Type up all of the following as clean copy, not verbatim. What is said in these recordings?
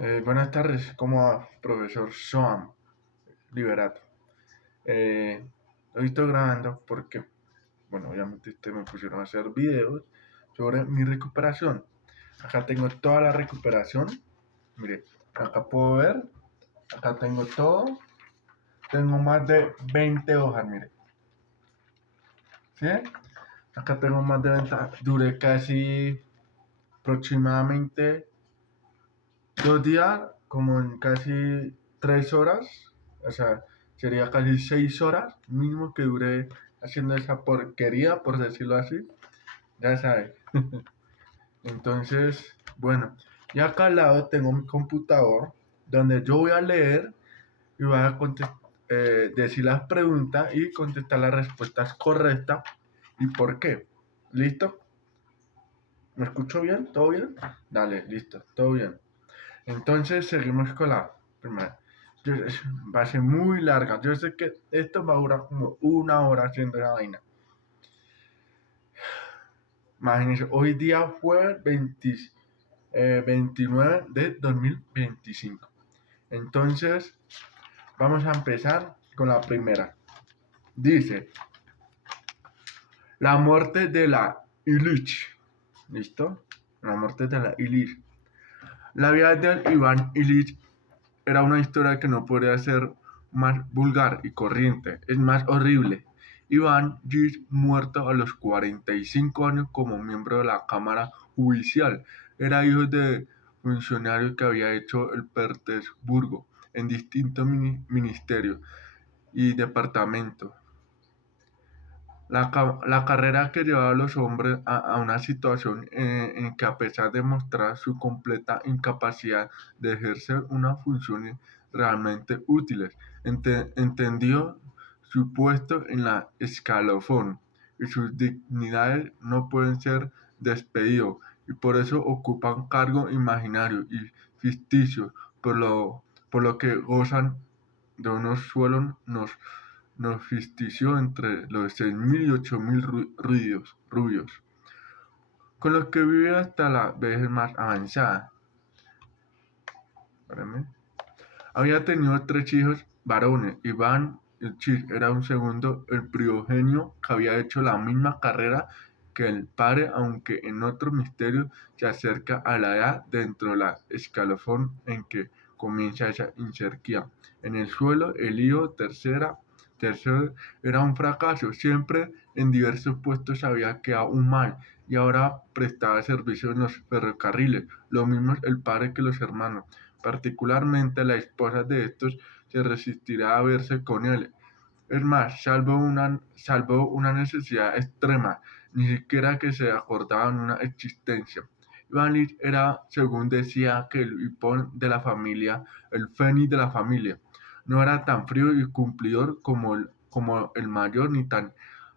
Buenas tardes, ¿cómo va, profesor Soam Liberato? Eh, Hoy estoy grabando porque, bueno, obviamente me pusieron a hacer videos sobre mi recuperación. Acá tengo toda la recuperación. Mire, acá puedo ver, acá tengo todo. Tengo más de 20 hojas, mire. ¿Sí? Acá tengo más de 20. Duré casi aproximadamente 2 días, como en casi 3 horas, o sea, sería casi 6 horas mínimo que duré haciendo esa porquería, por decirlo así, ya sabes. Entonces, bueno, y acá al lado tengo mi computador donde yo voy a leer y voy a decir las preguntas y contestar las respuestas correctas y por qué. ¿Listo? ¿Me escucho bien? ¿Todo bien? Dale, listo, todo bien. Entonces seguimos con la primera. Va a ser muy larga. Yo sé que esto va a durar como 1 hora haciendo la vaina. Imagínense, hoy día fue 29 de 2025. Entonces, vamos a empezar con la primera. Dice, la muerte de la Illich. ¿Listo? La muerte de la Illich. La vida de Iván Illich era una historia que no podría ser más vulgar y corriente, es más horrible. Iván Gis, muerto a los 45 años como miembro de la Cámara Judicial, era hijo de funcionario que había hecho el Petersburgo en distintos ministerios y departamentos. La carrera que llevaba a los hombres a una situación en que, a pesar de mostrar su completa incapacidad de ejercer una función realmente útiles, entendió su puesto en la escalafón y sus dignidades no pueden ser despedidos, y por eso ocupan cargos imaginarios y ficticios, por lo que gozan de unos suelos nos fictició entre los 6.000 y 8.000 rubios, con los que vive hasta la vejez más avanzada. Espérame. Había tenido 3 hijos varones. Iván Illich era un segundo, el primogenio, que había hecho la misma carrera que el padre, aunque en otro misterio se acerca a la edad dentro de la escalafón en que comienza esa inserquía. En el suelo, el hijo tercero era un fracaso. Siempre en diversos puestos había quedado un mal y ahora prestaba servicio en los ferrocarriles. Lo mismo el padre que los hermanos. Particularmente la esposa de estos se resistirá a verse con él. Es más, salvo una necesidad extrema, ni siquiera que se acordaban una existencia. Iván Lich era, según decía, que el hipón de la familia, el fénix de la familia. No era tan frío y cumplidor como el mayor, ni tan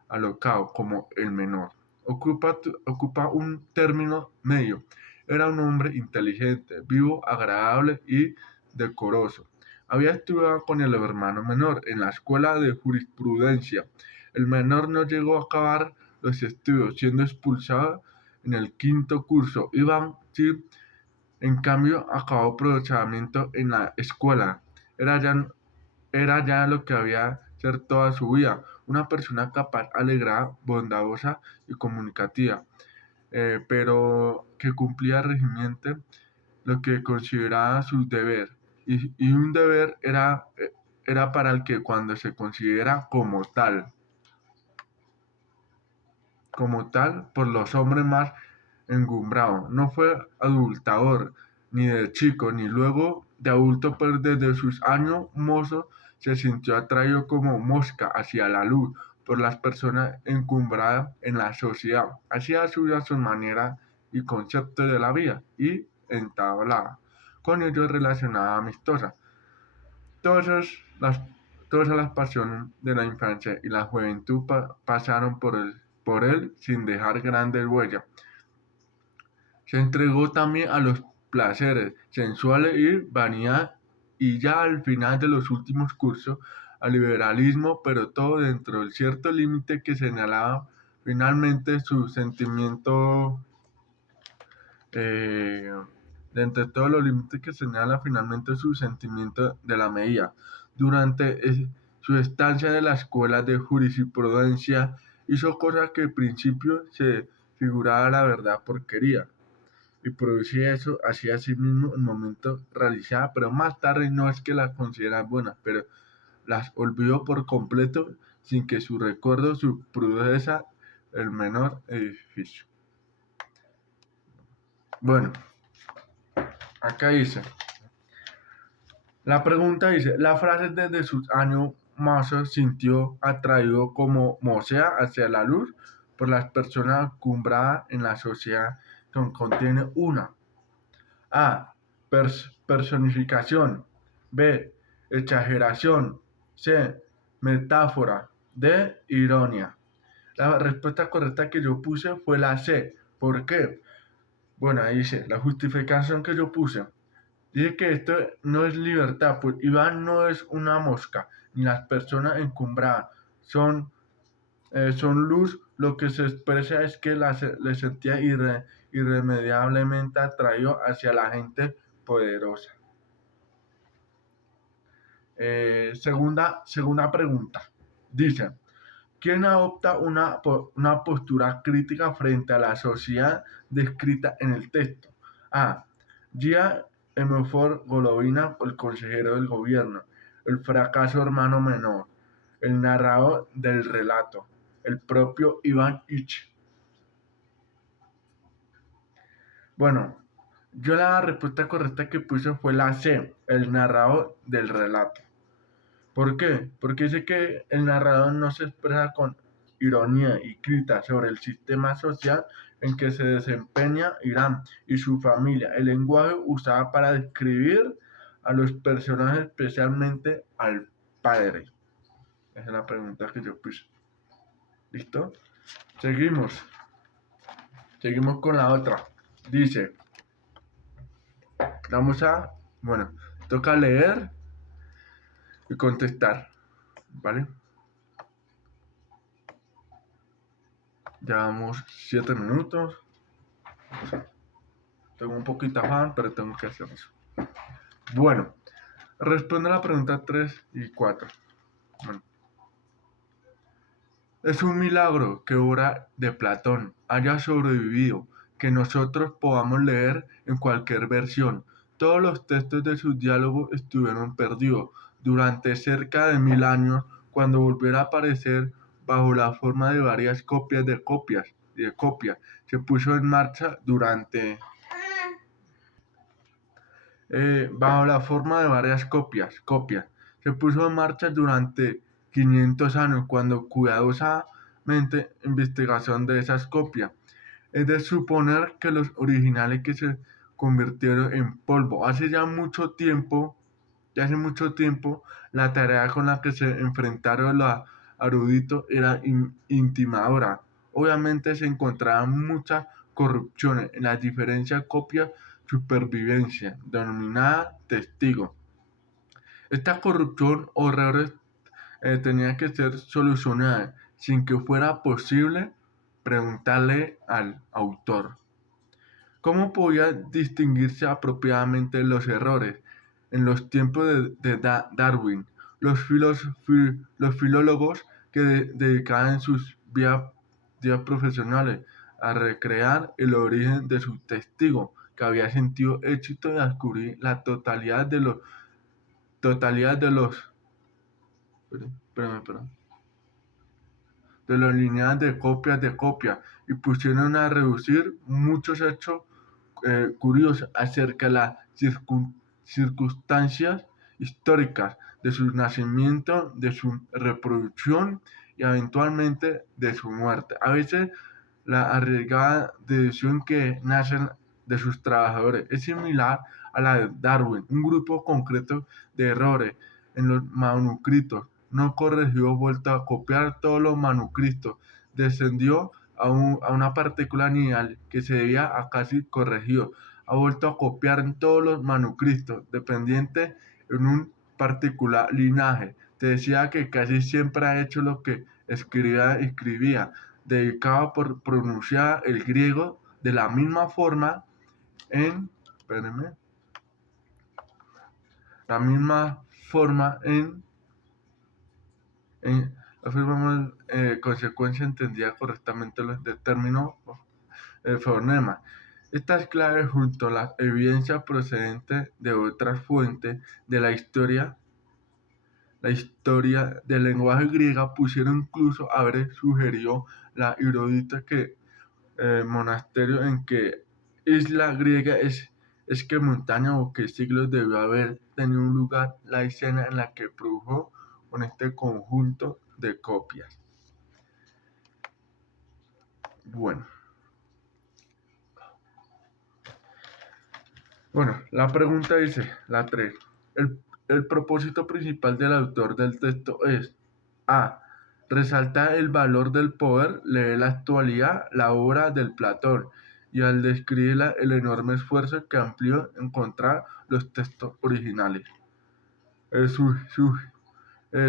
alocado como el menor. Ocupa un término medio. Era un hombre inteligente, vivo, agradable y decoroso. Había estudiado con el hermano menor en la escuela de jurisprudencia. El menor no llegó a acabar los estudios, siendo expulsado en el quinto curso. Iván, sí, en cambio, acabó procesamiento en la escuela. Era ya, Era ya lo que había ser toda su vida, una persona capaz, alegrada, bondadosa y comunicativa, pero que cumplía regimente lo que consideraba su deber. Y un deber era para el que, cuando se considera como tal, por los hombres más engumbrados. No fue adultador, ni de chico, ni luego de adulto, pero desde sus años mozos se sintió atraído como mosca hacia la luz por las personas encumbradas en la sociedad. Hacía suya su manera y concepto de la vida y entablaba con ellos relacionada amistosa. Todas las, todas las pasiones de la infancia y la juventud pasaron por él sin dejar grandes huellas. Se entregó también a los placeres sensuales y vanidad, y ya al final de los últimos cursos al liberalismo, pero todo dentro del cierto límite que señalaba finalmente su sentimiento, eh, de entre todos los límites que señala finalmente su sentimiento de la medida. Durante su estancia en la escuela de jurisprudencia, hizo cosas que al principio se figuraba la verdad porquería, y producía eso hacía sí mismo en momento realizada, pero más tarde no es que las considerara buenas, pero las olvidó por completo sin que su recuerdo, su prudeza, el menor edificio. Bueno, acá dice, la pregunta dice, la frase desde sus años mozos sintió atraído como Mosea hacia la luz por las personas cumbradas en la sociedad que contiene una A. Personificación. B. Exageración. C. Metáfora. D. Ironía. La respuesta correcta que yo puse fue la C. ¿Por qué? Bueno, ahí dice, la justificación que yo puse. Dice que esto no es libertad, pues Iván no es una mosca, ni las personas encumbradas son luz. Lo que se expresa es que le sentía irremediablemente atraído hacia la gente poderosa. Segunda pregunta. Dice, ¿quién adopta una postura crítica frente a la sociedad descrita en el texto? A. Gia Emefor Golovina, el consejero del gobierno, el fracaso hermano menor, el narrador del relato, el propio Iván Ich. Bueno, yo la respuesta correcta que puse fue la C, el narrador del relato. ¿Por qué? Porque dice que el narrador no se expresa con ironía y crítica sobre el sistema social en que se desempeña Irán y su familia, el lenguaje usado para describir a los personajes, especialmente al padre. Esa es la pregunta que yo puse. ¿Listo? Seguimos con la otra. Dice, bueno, toca leer y contestar, ¿vale? Llevamos 7 minutos. Tengo un poquito de afán, pero tengo que hacer eso. Bueno, responde a la pregunta 3 y 4. Bueno, es un milagro que obra de Platón haya sobrevivido, que nosotros podamos leer en cualquier versión. Todos los textos de sus diálogos estuvieron perdidos durante cerca de 1000 años, cuando volviera a aparecer bajo la forma de varias copias de copias. Se puso en marcha bajo la forma de varias copias. Se puso en marcha durante 500 años, cuando cuidadosamente investigación de esas copias. Es de suponer que los originales que se convirtieron en polvo. Hace mucho tiempo, la tarea con la que se enfrentaron los eruditos era intimadora. Obviamente se encontraban muchas corrupciones en las diferentes copias supervivencia, denominada testigo. Esta corrupción o errores tenía que ser solucionada sin que fuera posible preguntarle al autor. ¿Cómo podía distinguirse apropiadamente los errores? En los tiempos de Darwin, los filólogos que dedicaban sus vías profesionales a recrear el origen de su testigo, que había sentido éxito de descubrir la totalidad de los lineales de copia, y pusieron a reducir muchos hechos curiosos acerca de las circunstancias históricas de su nacimiento, de su reproducción y eventualmente de su muerte. A veces la arriesgada deducción que nacen de sus trabajadores es similar a la de Darwin. Un grupo concreto de errores en los manuscritos no corregido, vuelto a copiar todos los manuscritos, descendió a una partícula lineal que se debía a casi corregido, ha vuelto a copiar en todos los manuscritos, dependiente en un particular linaje. Te decía que casi siempre ha hecho lo que escribía, dedicado por pronunciar el griego de la misma forma en espérenme, la misma forma en afirmamos consecuencia entendida correctamente los del término fonema. Estas claves junto a la evidencia procedente de otras fuentes de la historia del lenguaje griega pusieron incluso haber sugerido la erudita que monasterio en qué isla griega es que montaña o qué siglos debió haber tenido lugar la escena en la que produjo con este conjunto de copias. Bueno, la pregunta dice, la 3. El propósito principal del autor del texto es A. Resaltar el valor del poder, leer la actualidad, la obra del Platón, y al describirla el enorme esfuerzo que amplió encontrar los textos originales.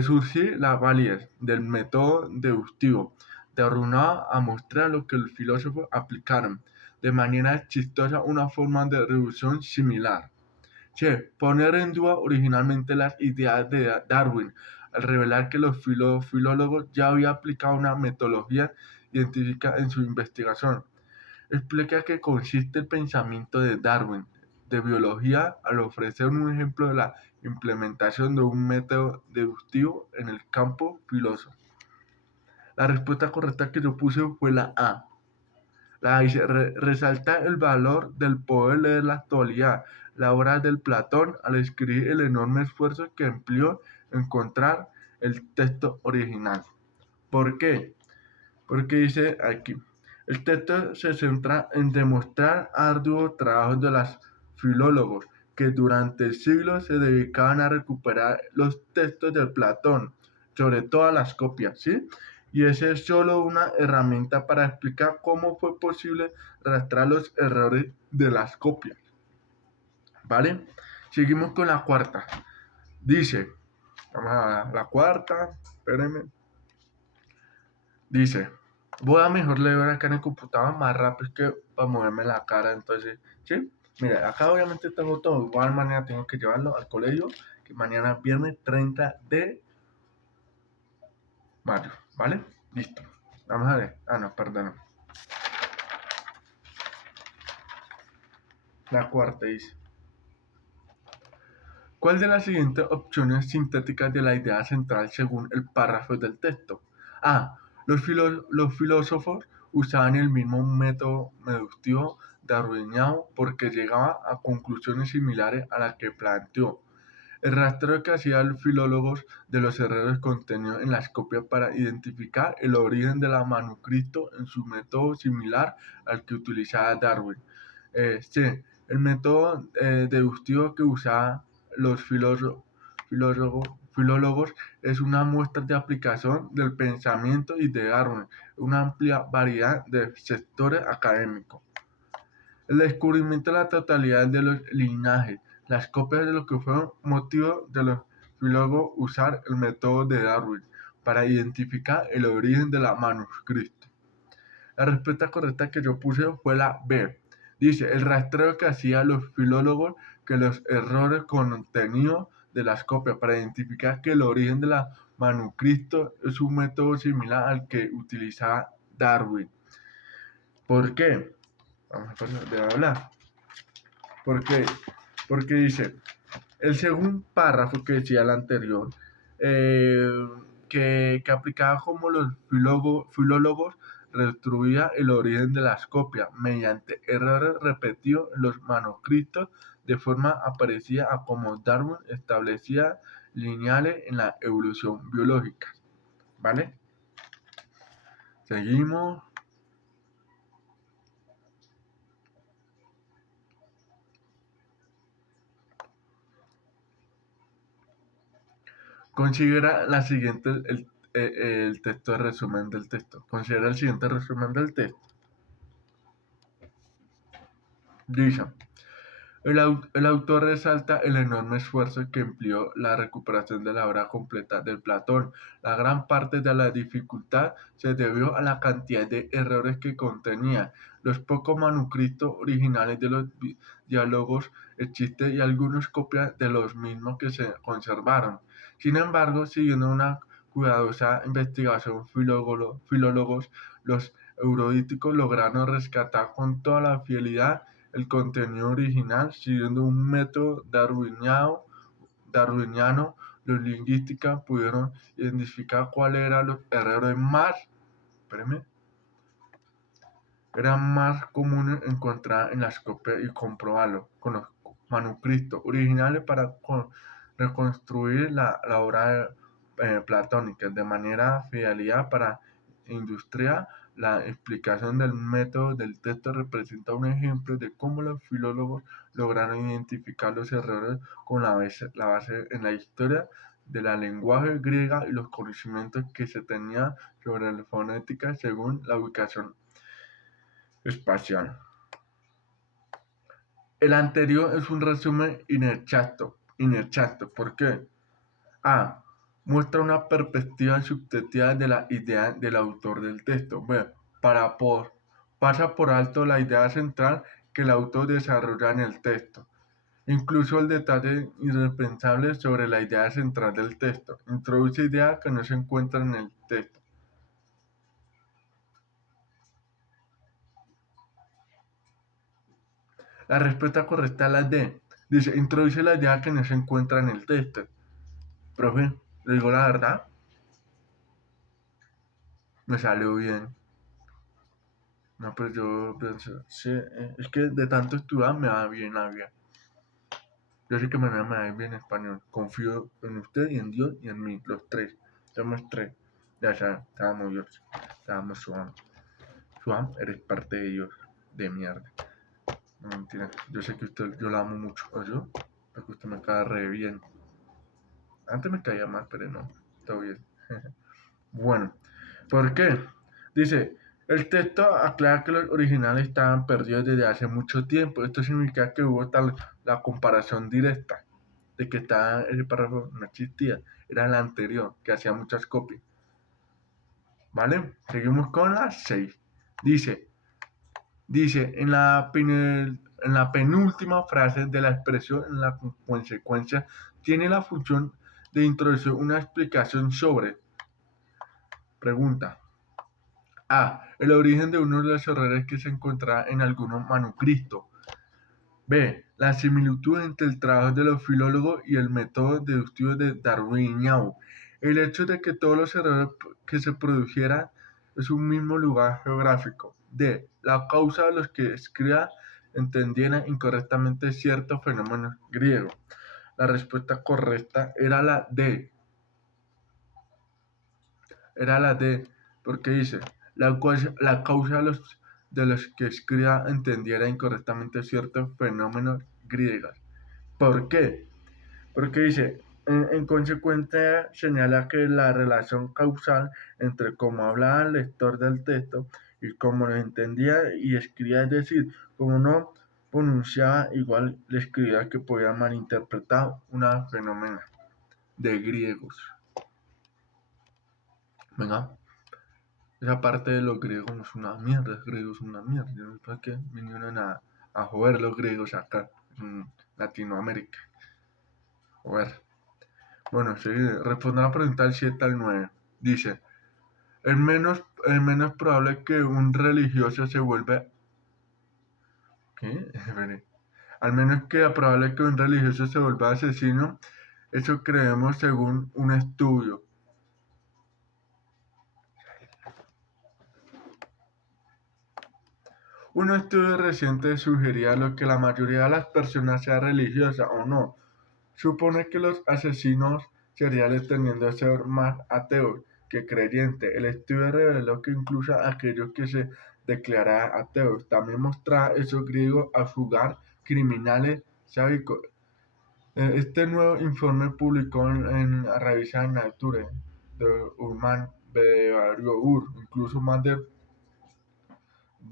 Surgir la validez del método deductivo, desarrollado a mostrar lo que los filósofos aplicaron de manera chistosa una forma de reducción similar. C. Poner en duda originalmente las ideas de Darwin, al revelar que los filólogos ya habían aplicado una metodología científica en su investigación. Explica que consiste el pensamiento de Darwin de biología al ofrecer un ejemplo de la implementación de un método deductivo en el campo filosófico. La respuesta correcta que yo puse fue la A. La dice, resalta el valor del poder leer la actualidad, la obra del Platón al escribir el enorme esfuerzo que empleó en encontrar el texto original. ¿Por qué? Porque dice aquí, el texto se centra en demostrar arduos trabajos de los filólogos que durante siglos se dedicaban a recuperar los textos de Platón, sobre todas las copias, ¿sí? Y esa es solo una herramienta para explicar cómo fue posible rastrear los errores de las copias, ¿vale? Seguimos con la cuarta. Dice, vamos a la cuarta, espérenme. Dice, voy a mejor leer acá en el computador más rápido que para moverme la cara, entonces, ¿sí? Mira, acá obviamente tengo todo, de igual manera tengo que llevarlo al colegio, que mañana es viernes 30 de mayo, ¿vale? Listo. Vamos a ver. Ah, no, perdón. La cuarta dice, ¿cuál de las siguientes opciones sintéticas de la idea central según el párrafo del texto? A. Los filósofos usaban el mismo método deductivo darwiniano porque llegaban a conclusiones similares a las que planteó. El rastreo que hacían los filólogos de los errores contenidos en las copias para identificar el origen de la manuscrito en su método similar al que utilizaba Darwin. C. El método deductivo que usaban los filólogos es una muestra de aplicación del pensamiento y de Darwin, una amplia variedad de sectores académicos. El descubrimiento de la totalidad de los linajes, las copias de lo que fueron motivo de los filólogos usar el método de Darwin para identificar el origen de la manuscrito. La respuesta correcta que yo puse fue la B. Dice, el rastreo que hacían los filólogos que los errores contenidos de las copias para identificar que el origen de la manuscrito es un método similar al que utilizaba Darwin. ¿Por qué? Vamos a hablar. ¿Por qué? Porque dice, el segundo párrafo que decía el anterior, que aplicaba como los filólogos restituía el origen de las copias mediante errores repetidos en los manuscritos de forma parecida a como Darwin establecía lineales en la evolución biológica. ¿Vale? Seguimos. Considera la siguiente, el texto de resumen del texto. Considera el siguiente resumen del texto. Dice, El autor resalta el enorme esfuerzo que empleó la recuperación de la obra completa de Platón. La gran parte de la dificultad se debió a la cantidad de errores que contenía. Los pocos manuscritos originales de los diálogos existen y algunas copias de los mismos que se conservaron. Sin embargo, siguiendo una cuidadosa investigación, filólogos, los eruditos lograron rescatar con toda la fidelidad el contenido original siguiendo un método darwiniano. Los lingüistas pudieron identificar cuáles eran los errores espérame, eran más comunes encontrar en las copias y comprobarlo con los manuscritos originales para reconstruir la obra platónica de manera fidelidad para industria. La explicación del método del texto representa un ejemplo de cómo los filólogos lograron identificar los errores con la base en la historia de la lenguaje griega y los conocimientos que se tenían sobre la fonética según la ubicación espacial. El anterior es un resumen inexacto. ¿Por qué? A. Muestra una perspectiva subjetiva de la idea del autor del texto. B. Pasa por alto la idea central que el autor desarrolla en el texto. Incluso el detalle indispensable sobre la idea central del texto. Introduce ideas que no se encuentran en el texto. La respuesta correcta es la D. Dice, introduce la idea que no se encuentra en el texto. Profe, le digo la verdad, me salió bien. No, pero yo pienso, sí, es que de tanto estudiar me va bien la vida. Yo sé que me va bien español. Confío en usted y en Dios y en mí, los tres. Somos tres. Ya sabes, estábamos Dios, estábamos Suam. Suam, eres parte de Dios, de mierda. No, mentira. Yo sé que yo la amo mucho. ¿O yo? Porque usted me cae re bien. Antes me caía mal, pero no. Está bien. Bueno, ¿por qué? Dice, el texto aclara que los originales estaban perdidos desde hace mucho tiempo. Esto significa que hubo la comparación directa de que ese párrafo no existía. Era el anterior, que hacía muchas copias. ¿Vale? Seguimos con la 6. Dice en la penúltima frase de la expresión, en la consecuencia, tiene la función de introducir una explicación sobre. Pregunta. A. El origen de uno de los errores que se encuentra en algunos manuscritos. B. La similitud entre el trabajo de los filólogos y el método deductivo de darwiniano. El hecho de que todos los errores que se produjeran es un mismo lugar geográfico. D. La causa de los que escriban entendieran incorrectamente ciertos fenómenos griegos. La respuesta correcta era la D. Era la D, porque dice, la causa de los que escriba entendiera incorrectamente ciertos fenómenos griegos. ¿Por qué? Porque dice, en consecuencia señala que la relación causal entre cómo hablaba el lector del texto y cómo lo entendía y escribía, es decir, cómo no pronunciaba igual le escribía, que podía malinterpretar una fenómena de griegos. Venga. Esa parte de los griegos no es una mierda, los griegos son una mierda. Yo no sé para qué vinieron a joder los griegos acá en Latinoamérica. A ver. Bueno, sí, responde a la pregunta del 7 al 9. Dice, es menos probable que un religioso se vuelva. ¿Qué? Al menos que es probable que un religioso se vuelva asesino. Eso creemos según un estudio. Un estudio reciente sugería lo que la mayoría de las personas, sea religiosa o no, supone que los asesinos seriales tienden a ser más ateos que creyentes. El estudio reveló que incluso aquellos que se declaraban ateos también mostraban esos griegos a juzgar criminales sádicos. Este nuevo informe publicó en la revista Nature de Human Behavior, incluso más de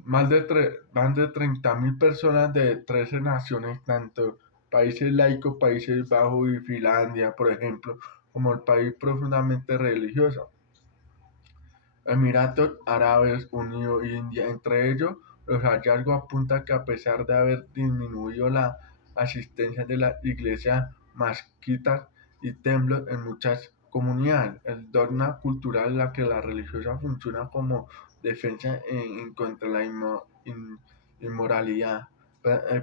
Más de 30.000 personas de 13 naciones, tanto países laicos, Países Bajos y Finlandia, por ejemplo, como el país profundamente religioso, Emiratos Árabes Unidos y India. Entre ellos, los hallazgos apuntan que a pesar de haber disminuido la asistencia de las iglesias, mezquitas y templos en muchas comunidades, el dogma cultural en la que la religiosa funciona como defensa en contra de la inmoralidad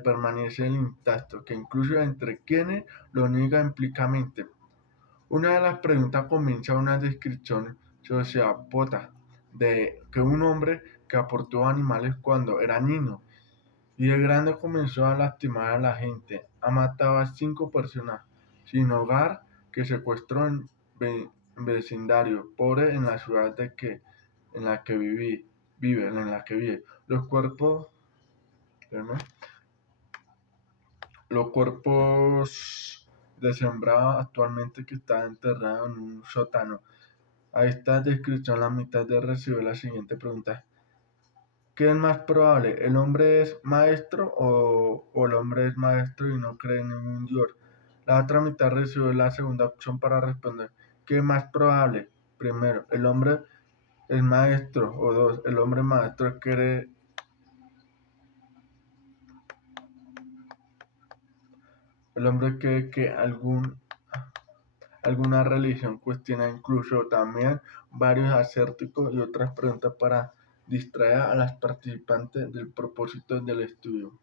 permanece intacto, que incluso entre quienes lo niegan implícitamente. Una de las preguntas comienza una descripción sociopata de que un hombre que aportó animales cuando era niño y de grande comenzó a lastimar a la gente, ha matado a 5 personas sin hogar que secuestró en vecindario pobre en la ciudad en la que en la que vive. ¿Verdad? Los cuerpos desmembrados actualmente que están enterrados en un sótano. A esta descripción la mitad de recibe la siguiente pregunta: ¿qué es más probable? ¿El hombre es maestro o el hombre es maestro y no cree en ningún Dios? La otra mitad recibe la segunda opción para responder: ¿qué es más probable? Primero, el hombre es maestro, o dos, el hombre maestro cree. El hombre cree que alguna religión cuestiona incluso también varios acérticos y otras preguntas para distraer a las participantes del propósito del estudio.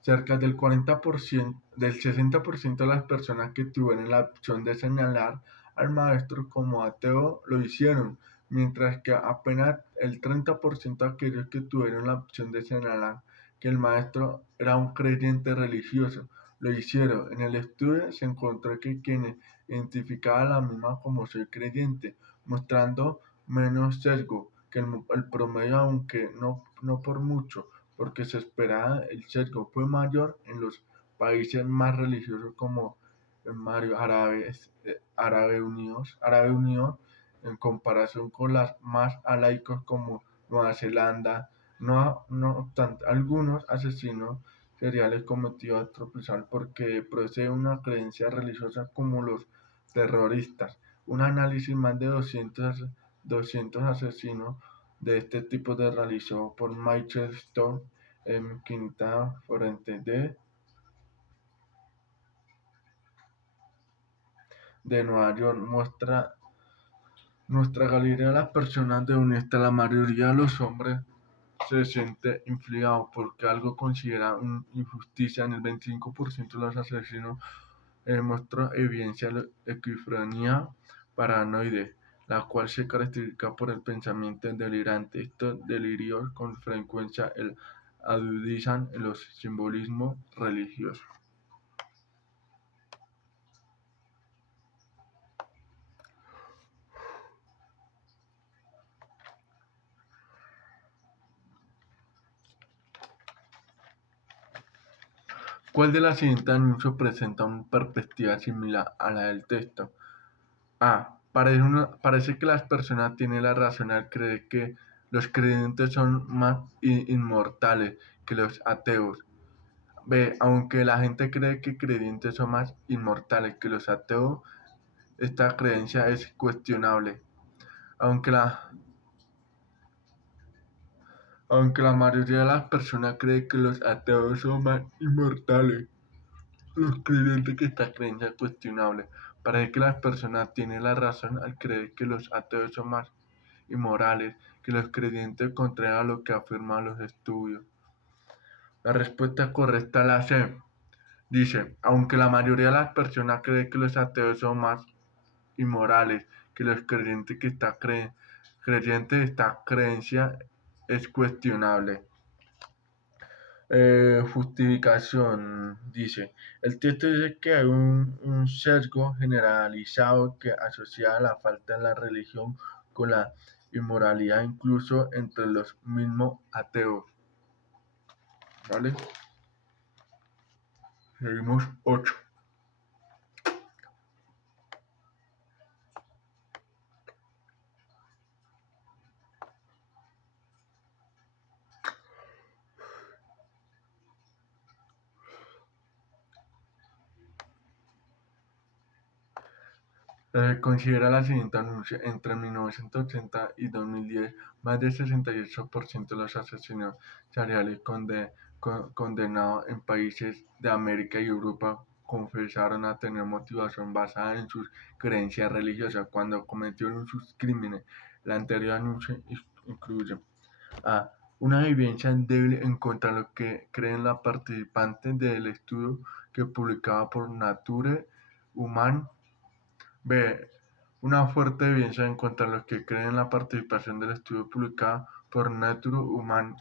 Cerca del 40%, del 60% de las personas que tuvieron la opción de señalar al maestro como ateo lo hicieron, mientras que apenas el 30% de aquellos que tuvieron la opción de señalar que el maestro era un creyente religioso lo hicieron. En el estudio se encontró que quienes identificaban a la misma como soy creyente, mostrando menos sesgo que el promedio, aunque no por mucho, porque se esperaba. El sesgo fue mayor en los países más religiosos como en varios Árabes Unidos, en comparación con las más laicos como Nueva Zelanda. No obstante, algunos asesinos seriales cometidos a tropezar porque procede una creencia religiosa como los terroristas. Un análisis más de 200 asesinos de este tipo se realizó por Michael Stone en Quinta Forense de Nueva York. Nuestra galería de las personas de honesta, la mayoría de los hombres se siente infligado porque algo considera una injusticia. En el 25% de los asesinos muestra evidencia de esquizofrenia paranoide, la cual se caracteriza por el pensamiento delirante. Estos delirios con frecuencia agudizan los simbolismos religiosos. ¿Cuál de las siguientes anuncios presenta una perspectiva similar a la del texto? A. Parece que las personas tienen la razón al creer que los creyentes son más inmortales que los ateos. B. Aunque la gente cree que creyentes son más inmortales que los ateos, esta creencia es cuestionable. Aunque la, aunque la mayoría de las personas cree que los ateos son más inmortales, los creyentes que esta creencia es cuestionable. Parece que las personas tienen la razón al creer que los ateos son más inmorales que los creyentes, contrario a lo que afirman los estudios. La respuesta correcta es la C. Dice, aunque la mayoría de las personas cree que los ateos son más inmorales que los creyentes, esta creencia es cuestionable. Justificación dice, el texto dice que hay un sesgo generalizado que asocia la falta de la religión con la inmoralidad incluso entre los mismos ateos. ¿Vale? Seguimos 8. Se considera la siguiente anuncio: entre 1980 y 2010, más del 68% de los asesinos seriales condenados en países de América y Europa confesaron a tener motivación basada en sus creencias religiosas cuando cometieron sus crímenes. La anterior anuncio incluye a una evidencia débil en contra de lo que creen los participantes del estudio que publicaba por Nature Human. B. Una fuerte evidencia en contra de los que creen en la participación del estudio publicado por Nature Human.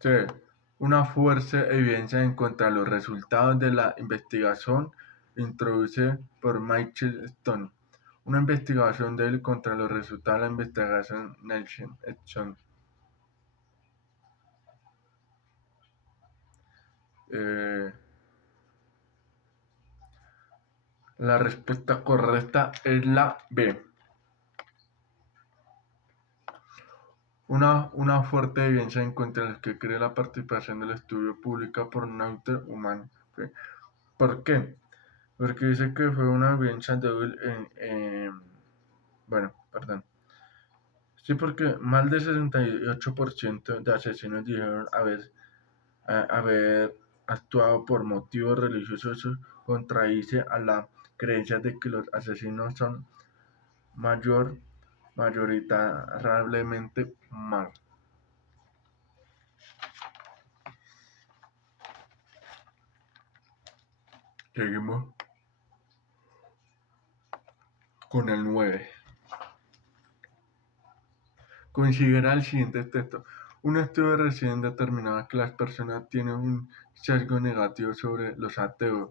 C. Una fuerte evidencia en contra de los resultados de la investigación introducida por Michael Stone. Una investigación débil contra los resultados de la investigación Nation Stone. Eh, la respuesta correcta es la B. Una fuerte evidencia en contra de los que cree la participación del estudio pública por Nature Human. ¿Por qué? Porque dice que fue una evidencia débil bueno, perdón. Sí, porque más del 68% de asesinos dijeron haber actuado por motivos religiosos. Eso contradice a la creencia de que los asesinos son mayoritariamente malos. Seguimos con el 9. Considera el siguiente texto: un estudio reciente determinaba que las personas tienen un sesgo negativo sobre los ateos.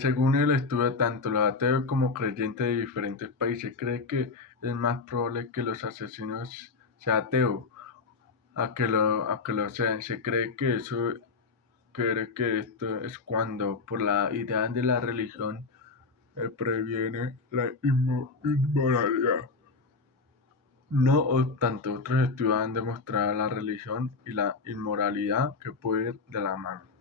Según el estudio, tanto los ateos como creyentes de diferentes países creen que es más probable que los asesinos sean ateos a que lo sean. Se cree que esto es cuando, por la idea de la religión, previene la inmoralidad. No obstante, otros estudios han demostrado la religión y la inmoralidad que pueden ir de la mano.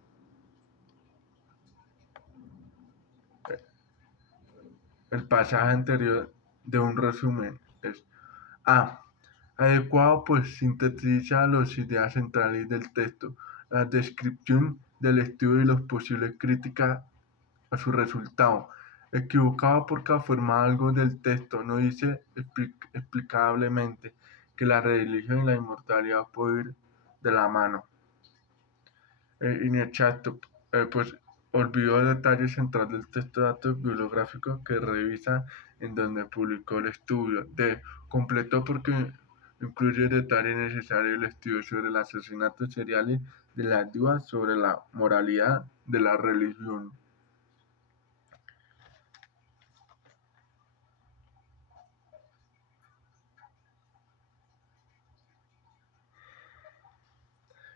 El pasaje anterior de un resumen es A. Adecuado, pues sintetiza las ideas centrales del texto, la descripción del estudio y las posibles críticas a su resultado. Equivocado porque afirma algo del texto, no dice explicablemente que la religión y la inmortalidad pueden ir de la mano. Inexacto, pues olvidó el detalle central del texto de datos bibliográficos que revisa en donde publicó el estudio. D. Completó porque incluye detalles necesarios del estudio sobre el asesinato serial y de las dudas sobre la moralidad de la religión.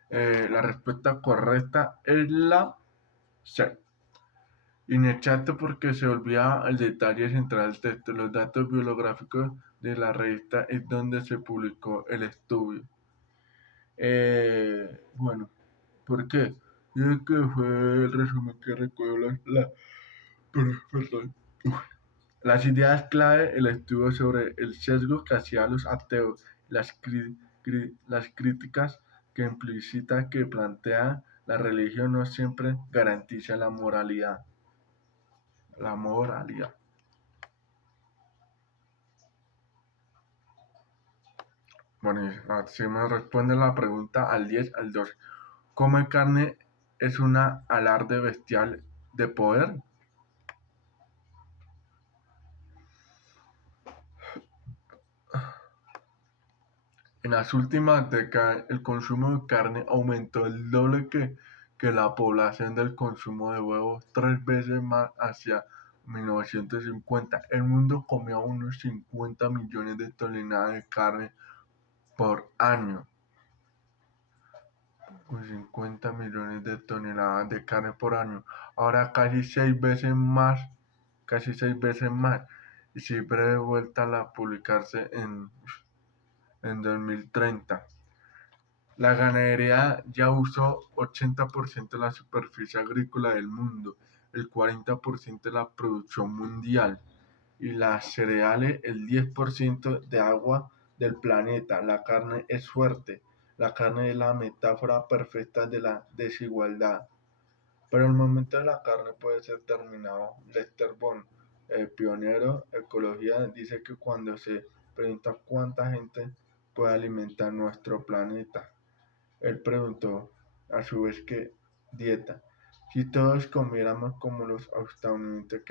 La respuesta correcta es la C. Inexacto porque se olvida el detalle central del texto. Los datos bibliográficos de la revista es donde se publicó el estudio. Bueno, ¿por qué? Dice que fue el resumen que recogió perdón. Las ideas clave, el estudio sobre el sesgo que hacían los ateos, las críticas que implícita que plantea la religión no siempre garantiza la moralidad. La moralidad. Bueno, si me responde la pregunta al 10, al 2. ¿Comer carne es una alarde bestial de poder? En las últimas décadas, el consumo de carne aumentó el doble que la población del consumo de huevos, 3 veces más hacia 1950. El mundo comía unos 50 millones de toneladas de carne por año. 50 millones de toneladas de carne por año. Ahora casi 6 veces más. Y siempre de vuelta a publicarse en 2030. La ganadería ya usó 80% de la superficie agrícola del mundo, el 40% de la producción mundial, y las cereales el 10% de agua del planeta. La carne es fuerte. La carne es la metáfora perfecta de la desigualdad. Pero el momento de la carne puede ser terminado. Lester Bond, el pionero de ecología, dice que cuando se pregunta cuánta gente puede alimentar nuestro planeta, él preguntó a su vez qué dieta. Si todos comiéramos como los estadounidenses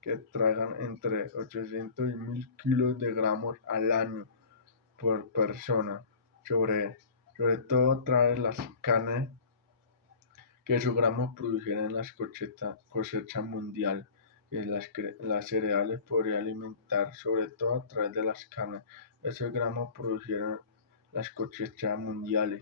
que tragan entre 800 y 1000 kilos de gramos al año por persona, sobre todo trae las carnes que esos gramos produjeran en la cosecha mundial, que las cereales podría alimentar, sobre todo a través de las carnes. Esos gramos produjeron las cosechas mundiales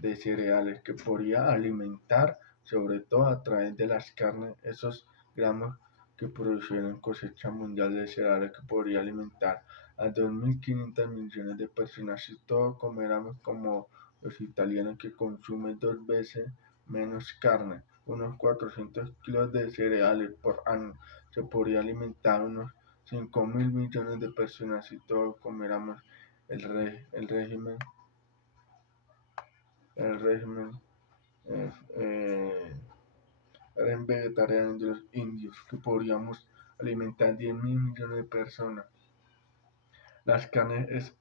de cereales, que podría alimentar, sobre todo a través de las carnes, esos gramos que produjeron cosecha mundial de cereales, que podría alimentar a 2.500 millones de personas. Si todos comiéramos como los italianos, que consumen 2 veces menos carne, unos 400 kilos de cereales por año, se podría alimentar unos 5.000 millones de personas si todos comiéramos el, re, el régimen eh, eh, vegetariano de los indios, que podríamos alimentar 10.000 millones de personas. Las carnes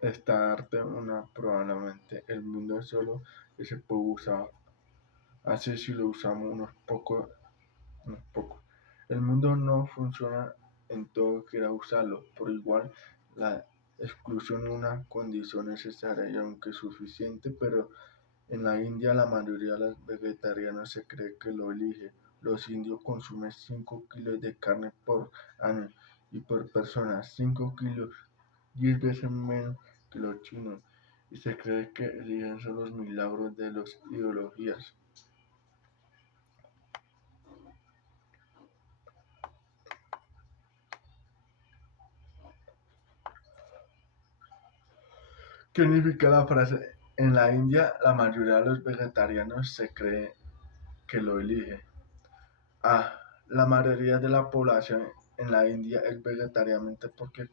esta arte una probablemente el mundo es solo que se puede usar así si lo usamos unos pocos. El mundo no funciona en todo quiera usarlo, por igual la exclusión es una condición necesaria y aunque suficiente, pero en la India la mayoría de los vegetarianos se cree que lo elige. Los indios consumen 5 kilos de carne por año y por persona, 5 kilos, 10 veces menos que los chinos, y se cree que eligen son los milagros de las ideologías. ¿Qué significa la frase? En la India, la mayoría de los vegetarianos se cree que lo elige. A. La mayoría de la población en la India es vegetariana porque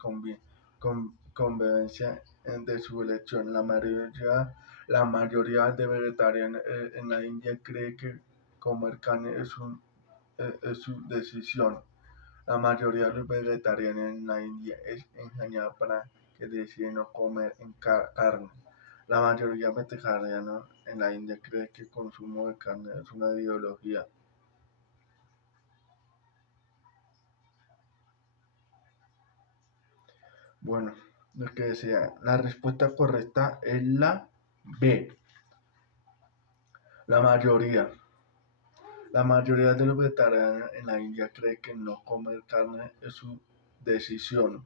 conveniencia de su elección. La mayoría de vegetarianos en la India cree que comer carne es su decisión. La mayoría de los vegetarianos en la India es engañada para que deciden no comer carne. La mayoría de vegetarianos en la India cree que el consumo de carne es una ideología. Bueno, lo que decía, la respuesta correcta es la B, la mayoría. La mayoría de los vegetarianos en la India cree que no comer carne es su decisión,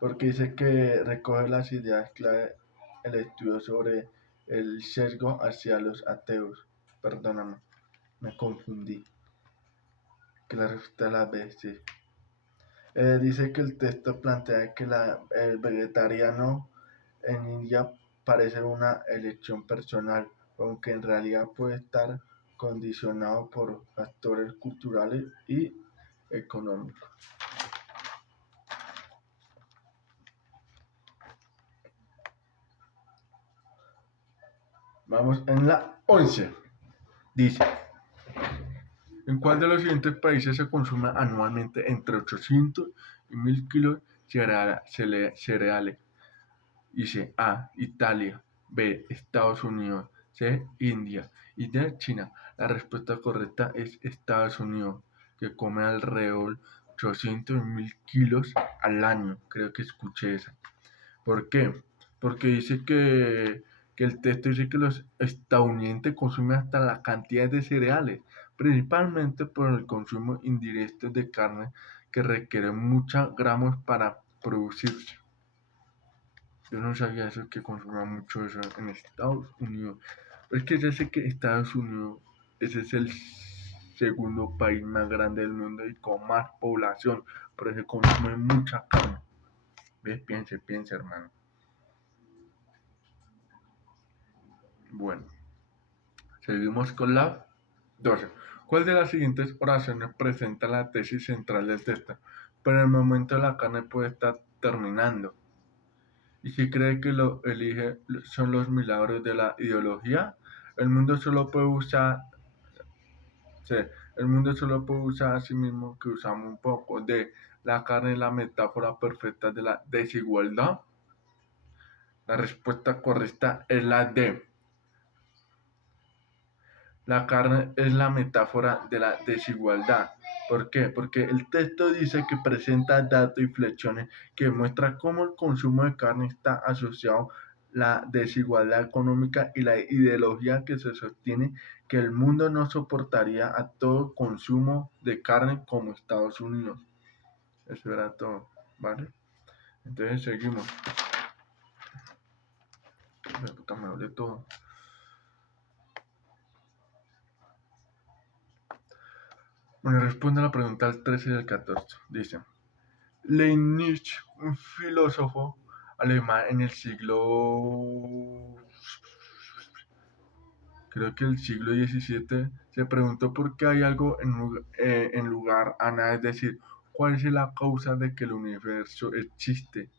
porque dice que recoge las ideas clave el estudio sobre el sesgo hacia los ateos. Perdóname, me confundí. Que la respuesta es la B, sí. Dice que el texto plantea que el vegetariano en India parece una elección personal, aunque en realidad puede estar condicionado por factores culturales y económicos. Vamos en la 11. Dice, ¿en cuál de los siguientes países se consume anualmente entre 800 y 1000 kilos de cereales? Dice A, Italia; B, Estados Unidos; C, India; y D, China. La respuesta correcta es Estados Unidos, que come alrededor de 800 mil kilos al año. Creo que escuché esa. ¿Por qué? Porque dice que el texto dice que los estadounidenses consumen hasta la cantidad de cereales, principalmente por el consumo indirecto de carne, que requiere muchos gramos para producirse. Yo no sabía eso, que consumía mucho eso en Estados Unidos. Pero es que ya sé que Estados Unidos, ese es el segundo país más grande del mundo y con más población, pero se consume mucha carne. ¿Ves? Piense, hermano. Bueno, seguimos con la 12. ¿Cuál de las siguientes oraciones presenta la tesis central del texto? Pero en el momento la carne puede estar terminando. Y si cree que lo elige son los milagros de la ideología, el mundo solo puede usar, sí, el mundo solo puede usar a sí mismo que usamos un poco de la carne, la metáfora perfecta de la desigualdad. La respuesta correcta es la D. La carne es la metáfora de la desigualdad. ¿Por qué? Porque el texto dice que presenta datos y flexiones que muestran cómo el consumo de carne está asociado a la desigualdad económica y la ideología que se sostiene que el mundo no soportaría a todo consumo de carne como Estados Unidos. Eso era todo, ¿vale? Entonces seguimos. Me puta, me duele todo. Bueno, responde a la pregunta al 13 y al 14. Dice, Leibniz, un filósofo alemán en el creo que el siglo XVII, se preguntó por qué hay algo en lugar a nada, es decir, cuál es la causa de que el universo existe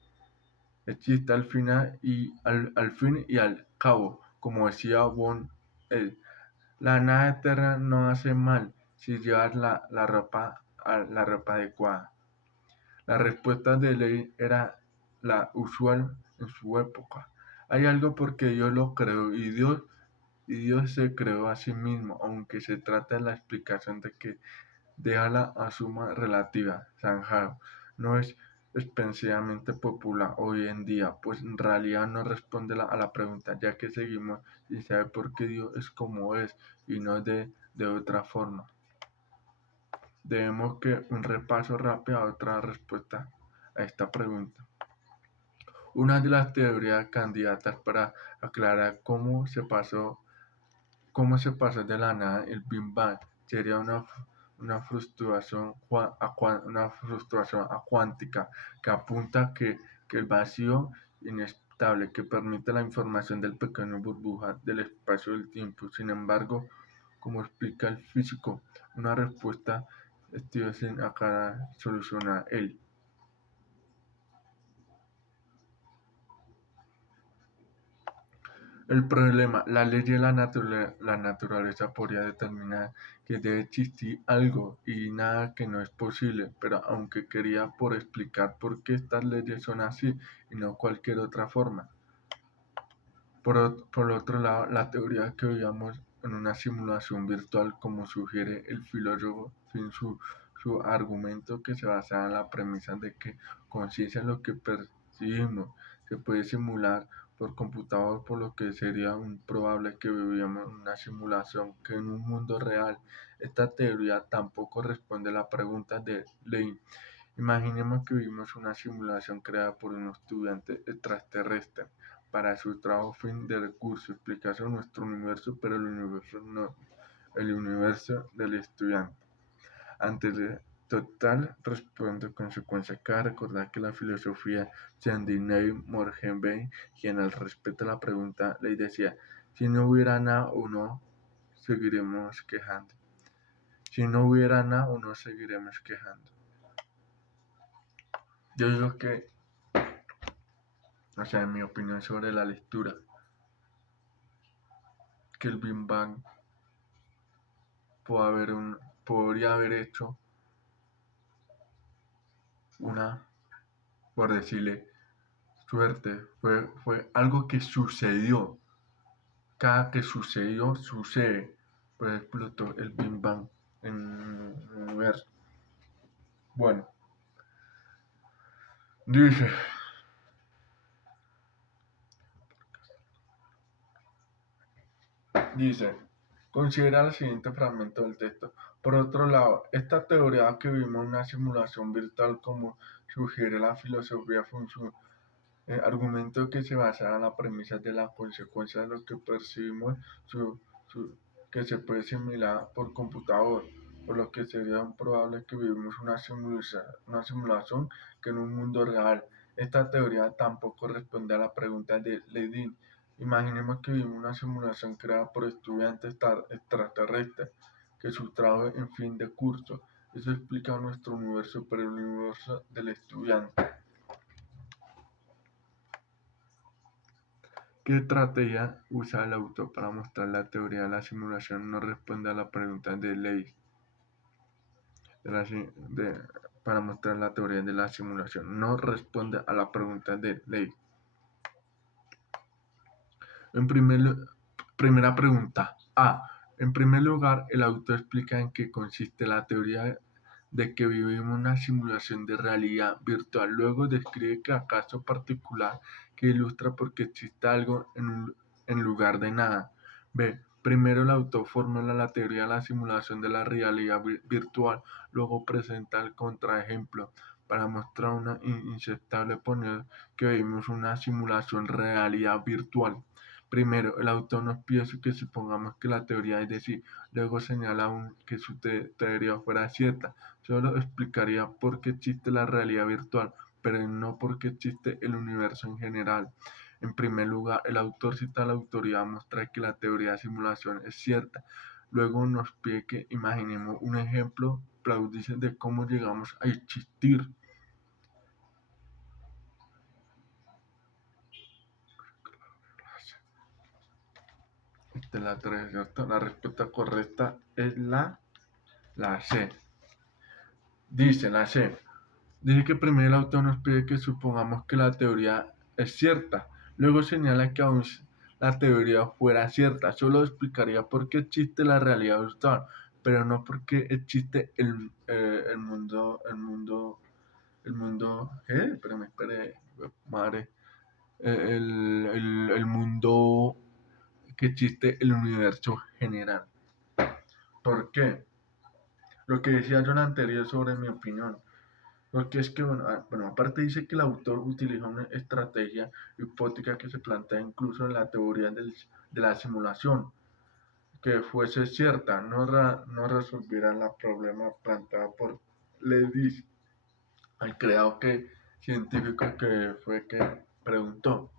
al final y al fin y al cabo, como decía Von El. La nada eterna no hace mal si llevas la ropa adecuada. La respuesta de Ley era la usual en su época. Hay algo porque Dios lo creó y Dios se creó a sí mismo, aunque se trata de la explicación de que déjala a suma relativa. Zanjaro no es especialmente popular hoy en día, pues en realidad no responde a la pregunta, ya que seguimos sin saber por qué Dios es como es y no de otra forma. Debemos que un repaso rápido a otra respuesta a esta pregunta. Una de las teorías candidatas para aclarar cómo se pasó de la nada el Big Bang sería una frustración acuántica que apunta que el vacío inestable que permite la información del pequeño burbuja del espacio del tiempo. Sin embargo, como explica el físico, una respuesta Stevenson acá soluciona el problema. La ley de la naturaleza podría determinar que debe existir algo y nada que no es posible, pero aunque quería por explicar por qué estas leyes son así y no cualquier otra forma. Por otro lado, la teoría que veíamos en una simulación virtual, como sugiere el filósofo, sin su argumento que se basa en la premisa de que conciencia es lo que percibimos, se puede simular por computador, por lo que sería probable que viviéramos en una simulación que en un mundo real. Esta teoría tampoco responde a la pregunta de Lane. Imaginemos que vivimos una simulación creada por un estudiante extraterrestre para su trabajo fin de recurso, explicación de nuestro universo, pero el universo no, el universo del estudiante. Ante de total responde consecuencia, cabe recordar que la filosofía Jean-Denis Morgenbey, quien al respecto a la pregunta le decía, si no hubiera nada o no, seguiremos quejando. Si no hubiera nada o no, seguiremos quejando. Yo digo que, o sea, en mi opinión sobre la lectura, que el Big Bang podría haber hecho una, por decirle, suerte. Fue algo que sucedió. Cada que sucedió, sucede. Pues explotó el Big Bang en el universo. Bueno, dice, dice, considera el siguiente fragmento del texto. Por otro lado, esta teoría que vimos una simulación virtual como sugiere la filosofía funcional argumento que se basa en la premisa de la consecuencia de lo que percibimos que se puede simular por computador, por lo que sería probable que vivimos una simulación que en un mundo real. Esta teoría tampoco responde a la pregunta de Ledin. Imaginemos que vimos una simulación creada por estudiantes extraterrestres que su trabajo en fin de curso. Eso explica nuestro universo, pero el universo del estudiante. ¿Qué estrategia usa el autor para mostrar la teoría de la simulación? No responde a la pregunta de ley. Para mostrar la teoría de la simulación. No responde a la pregunta de ley. Primera pregunta. A. En primer lugar, el autor explica en qué consiste la teoría de que vivimos una simulación de realidad virtual. Luego describe cada caso particular que ilustra por qué existe algo en lugar de nada. B. Primero el autor formula la teoría de la simulación de la realidad virtual, luego presenta el contraejemplo para mostrar una inaceptable poner que vivimos una simulación realidad virtual. Primero, el autor nos pide que supongamos que la teoría es decir, luego señala que su teoría fuera cierta. Solo explicaría por qué existe la realidad virtual, pero no por qué existe el universo en general. En primer lugar, el autor cita la autoridad a mostrar que la teoría de simulación es cierta. Luego nos pide que imaginemos un ejemplo plausible de cómo llegamos a existir. Esta es la 3, ¿cierto? La respuesta correcta es la C. Dice la C. Dice que primero el autor nos pide que supongamos que la teoría es cierta. Luego señala que aún la teoría fuera cierta, solo explicaría por qué existe la realidad virtual, pero no por qué existe espere, madre, el mundo que existe el universo general. ¿Por qué? Lo que decía yo en anterior sobre mi opinión. Porque es que, bueno, aparte dice que el autor utiliza una estrategia hipótica que se plantea incluso en la teoría de la simulación, que fuese cierta, no resolviera el problema planteado por Lewis, el creador científico que fue que preguntó.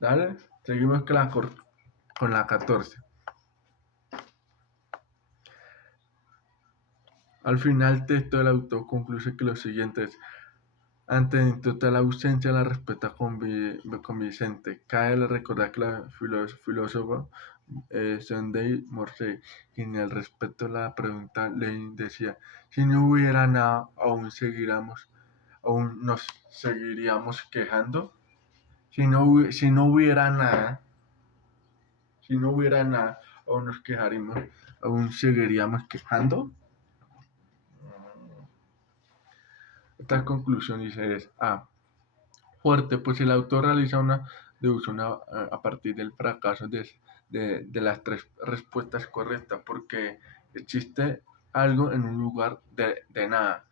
Dale, seguimos con la 14. Al final, el texto del autor concluye que lo siguiente es: ante total ausencia de la respuesta convincente, cabe recordar que la filósofa Sunday Morsey, quien al respecto de la pregunta le decía, si no hubiera nada, aún nos seguiríamos quejando. Si no hubiera nada, aún nos quejaríamos, aún seguiríamos quejando. Esta conclusión dice es A. Fuerte, pues el autor realiza una deducción a partir del fracaso de las tres respuestas correctas, porque existe algo en un lugar de nada.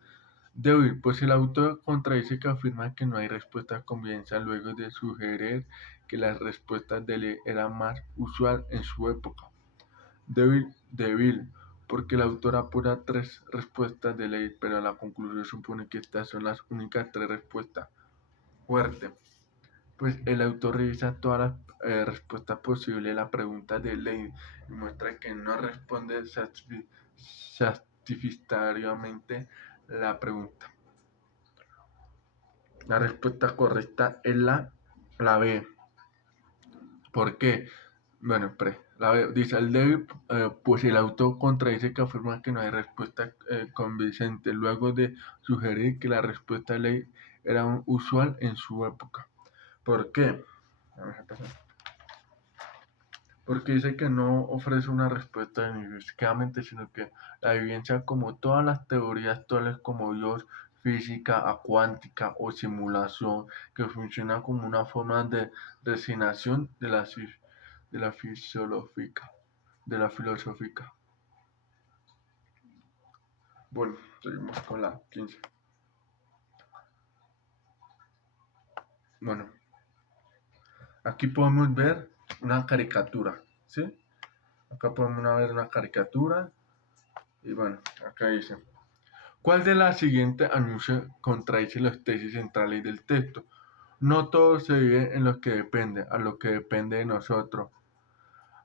Débil, pues el autor contradice que afirma que no hay respuesta convincente luego de sugerir que las respuestas de ley eran más usual en su época. Débil, porque el autor apura tres respuestas de ley, pero la conclusión supone que estas son las únicas tres respuestas. Fuerte, pues el autor revisa todas las respuestas posibles a la pregunta de ley y muestra que no responde satisfactoriamente la pregunta. La respuesta correcta es la B. ¿Por qué? Bueno, la B dice el débil, pues el autor contradice que afirma que no hay respuesta convincente, luego de sugerir que la respuesta de ley era usual en su época. ¿Por qué? Porque dice que no ofrece una respuesta lingüísticamente, sino que la evidencia, como todas las teorías actuales como Dios, física cuántica o simulación, que funciona como una forma de resignación de la filosófica. Bueno, seguimos con la 15. Bueno, aquí podemos ver una caricatura, ¿sí? Acá podemos ver una caricatura y bueno, acá dice: ¿cuál de las siguientes anuncios contradice las tesis centrales del texto? No todo se vive en lo que depende, a lo que depende de nosotros.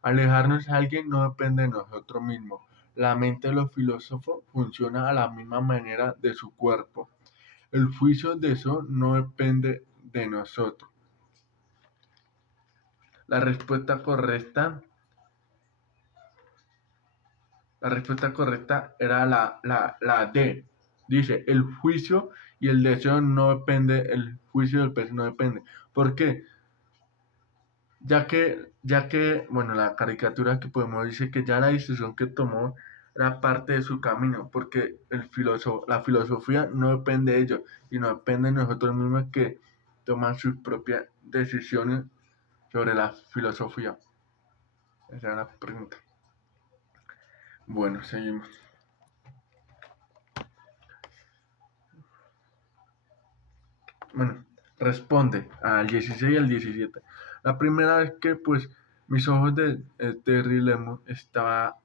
Alejarnos de alguien no depende de nosotros mismos. La mente de los filósofos funciona a la misma manera de su cuerpo. El juicio de eso no depende de nosotros. La respuesta correcta, la respuesta correcta era la D. Dice, el juicio y el deseo no depende, el juicio del deseo no depende. ¿Por qué? Bueno, la caricatura que podemos decir que ya la decisión que tomó era parte de su camino, porque la filosofía no depende de ellos, y no depende de nosotros mismos que toman sus propias decisiones sobre la filosofía. Esa era la pregunta. Bueno, seguimos. Bueno, responde al 16 y al 17. La primera vez que pues mis ojos de Terry Lemon estaba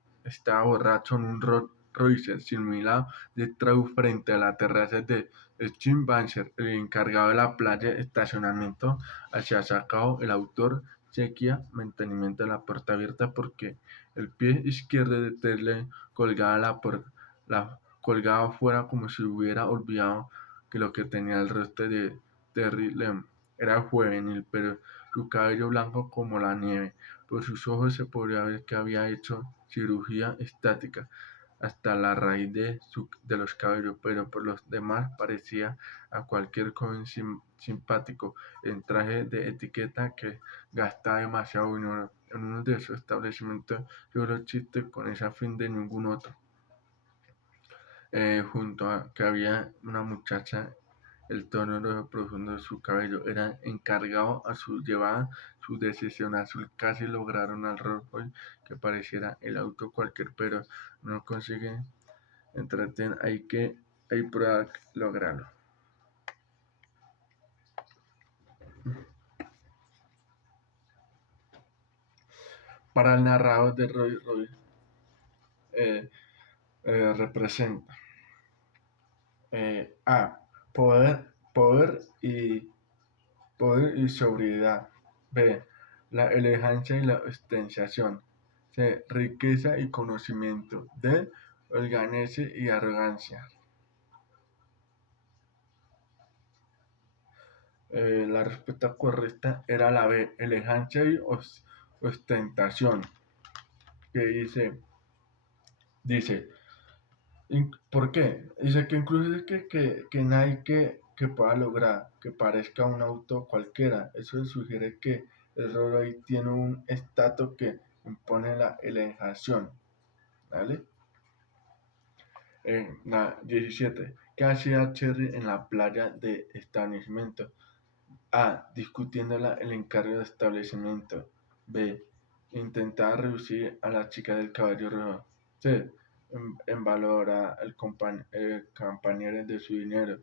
borracho en un Royce sin mi lado de trago frente a la terraza de Jim Bancher, el encargado de la playa estacionamiento, hacia sacado el autor chequea mantenimiento de la puerta abierta porque el pie izquierdo de Terry colgaba colgaba fuera como si hubiera olvidado que lo que tenía el resto de Terry Lem era juvenil, pero su cabello blanco como la nieve. Por sus ojos se podía ver que había hecho cirugía estática hasta la raíz de los cabellos, pero por los demás parecía a cualquier joven simpático en traje de etiqueta que gastaba demasiado dinero. En uno de esos establecimientos yo los chistes con esa fin de ningún otro. Junto a que había una muchacha, el tono rojo profundo de su cabello era encargado a su llevada, su decisión azul casi lograron al Rolls Royce que pareciera el auto cualquier, pero no consigue entretener, hay prueba lograrlo. Para el narrador de Rolls Royce eh, representa A. Poder y sobriedad. B. La elegancia y la ostentación. C. Riqueza y conocimiento. D. Holganese y arrogancia. La respuesta correcta era la B. Elegancia y ostentación. Que dice, ¿por qué? Dice que incluso que nadie que pueda lograr que parezca un auto cualquiera. Eso sugiere que el Rolls tiene un estatus que impone la elevación. ¿Vale? La 17. ¿Qué hacía Cherry en la playa de establecimiento? A. Discutiendo el encargo de establecimiento. B. Intentaba reducir a la chica del caballo rojo. C. En valor al compañero de su dinero.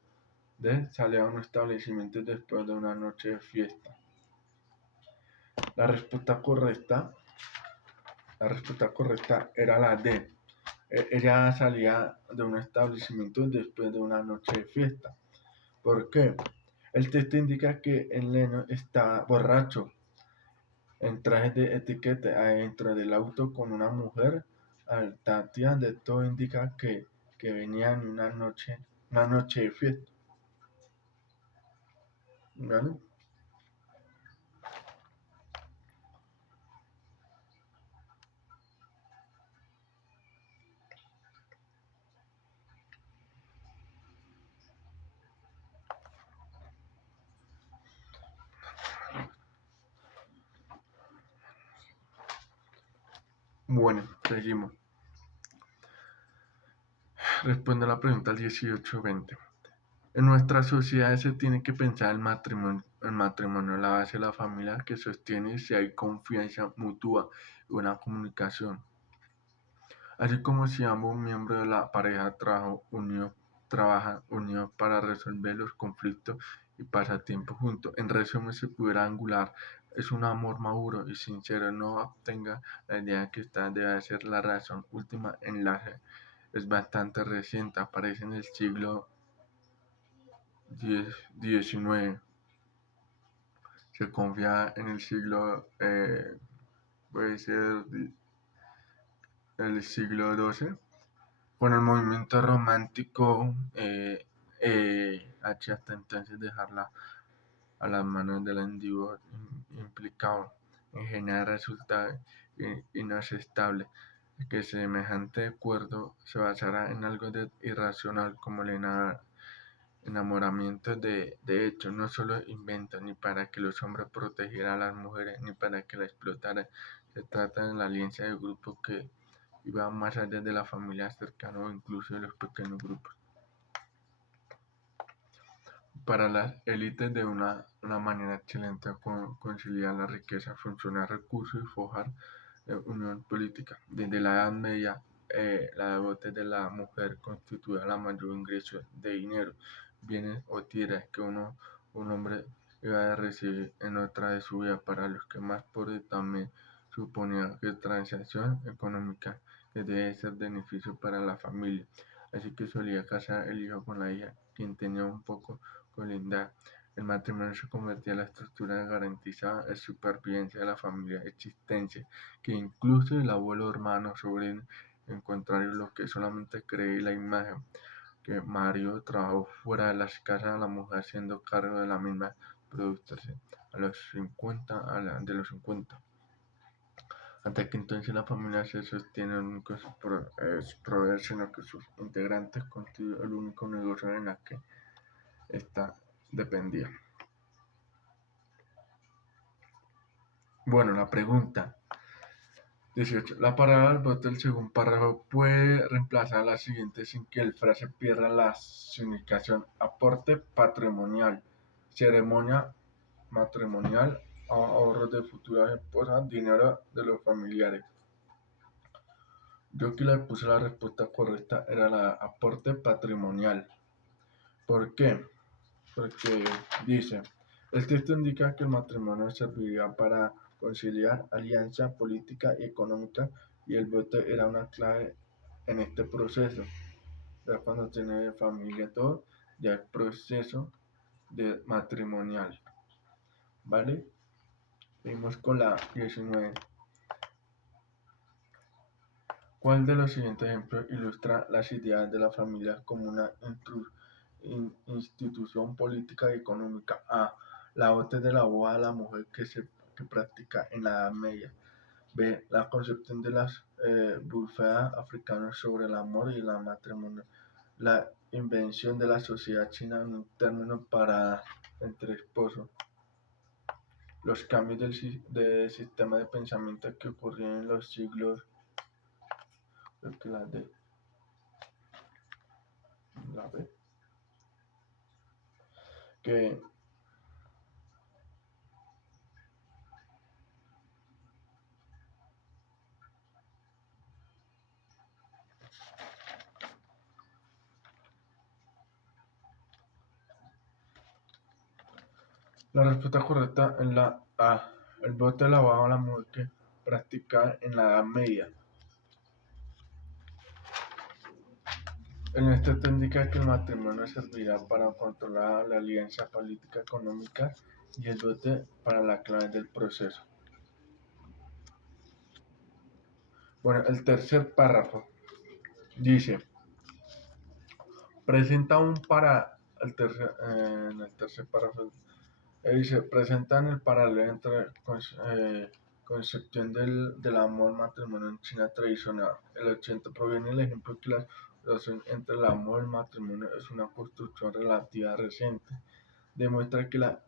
D. Sale a un establecimiento después de una noche de fiesta. La respuesta correcta, la respuesta correcta era la D. Ella salía de un establecimiento después de una noche de fiesta. ¿Por qué? El texto indica que el Leno estaba borracho, en traje de etiqueta, adentro del auto con una mujer. Tatia de todo indica que venía en una noche de fiesta. ¿Vale? Bueno, seguimos. Responde a la pregunta al 18-20. En nuestra sociedad se tiene que pensar el matrimonio, la base de la familia que sostiene si hay confianza mutua y una comunicación. Así como si ambos miembros de la pareja trabajan unidos para resolver los conflictos y pasar tiempo juntos. En resumen, se pudiera angular es un amor maduro y sincero. No obtenga la idea que esta debe ser la razón última enlace. Es bastante reciente, aparece en el siglo XIX. Se confía en el siglo, puede ser el siglo XII, con el movimiento romántico, hasta entonces dejarla a las manos del individuo implicado. En general resulta inaceptable que semejante acuerdo se basara en algo irracional como el enamoramiento. De hecho, no solo inventa ni para que los hombres protegieran a las mujeres ni para que la explotaran. Se trata de la alianza de grupos que iba más allá de la familia cercana o incluso de los pequeños grupos. Para las élites, de una manera excelente conciliar la riqueza, funcionar recursos y forjar unión política. Desde la Edad Media, la dote de la mujer constituía la mayor ingreso de dinero, bienes o tierras que un hombre iba a recibir en otra de su vida. Para los que más pobres también suponía que transacción económica que debe ser beneficio para la familia. Así que solía casar el hijo con la hija, quien tenía un poco colindar. El matrimonio se convertía en la estructura que garantizaba la supervivencia de la familia existencia, que incluso el abuelo, hermano, sobrino, en contrario a lo que solamente cree la imagen, que Mario trabajó fuera de las casas de la mujer haciendo cargo de la misma producción a los 50, de los 50. Hasta que entonces la familia se sostiene nunca su proveer, sino que sus integrantes constituyen el único negocio en el que esta dependía. Bueno, la pregunta 18. La palabra del voto del segundo párrafo puede reemplazar a la siguiente sin que el frase pierda la significación. Aporte patrimonial, ceremonia matrimonial, ahorros de futuras esposas, dinero de los familiares. Yo que le puse la respuesta correcta era la aporte patrimonial. ¿Por qué? Porque dice, el texto indica que el matrimonio serviría para conciliar alianza política y económica y el voto era una clave en este proceso. Ya cuando tiene familia todo, ya el proceso de matrimonial. ¿Vale? Seguimos con la 19. ¿Cuál de los siguientes ejemplos ilustra las ideas de la familia como una institución política y económica? A. La dote de la boda a la mujer que practica en la Edad Media. B. La concepción de las búsquedas africanas sobre el amor y el matrimonio. La invención de la sociedad china en un término para entre esposos. Los cambios de sistema de pensamiento que ocurrieron en los siglos. Creo que la B. Que la respuesta correcta es la A. El voto elevado a la mujer que practica en la Edad Media. En este te indica que el matrimonio servirá para controlar la alianza política económica y el voto para la clave del proceso. Bueno, el tercer párrafo dice, presenta un para en el tercer párrafo dice, presentan el paralelo entre concepción del amor matrimonio en China tradicional. El 80 proviene del ejemplo que la relación entre el amor y el matrimonio es una construcción relativa reciente. Demuestra que la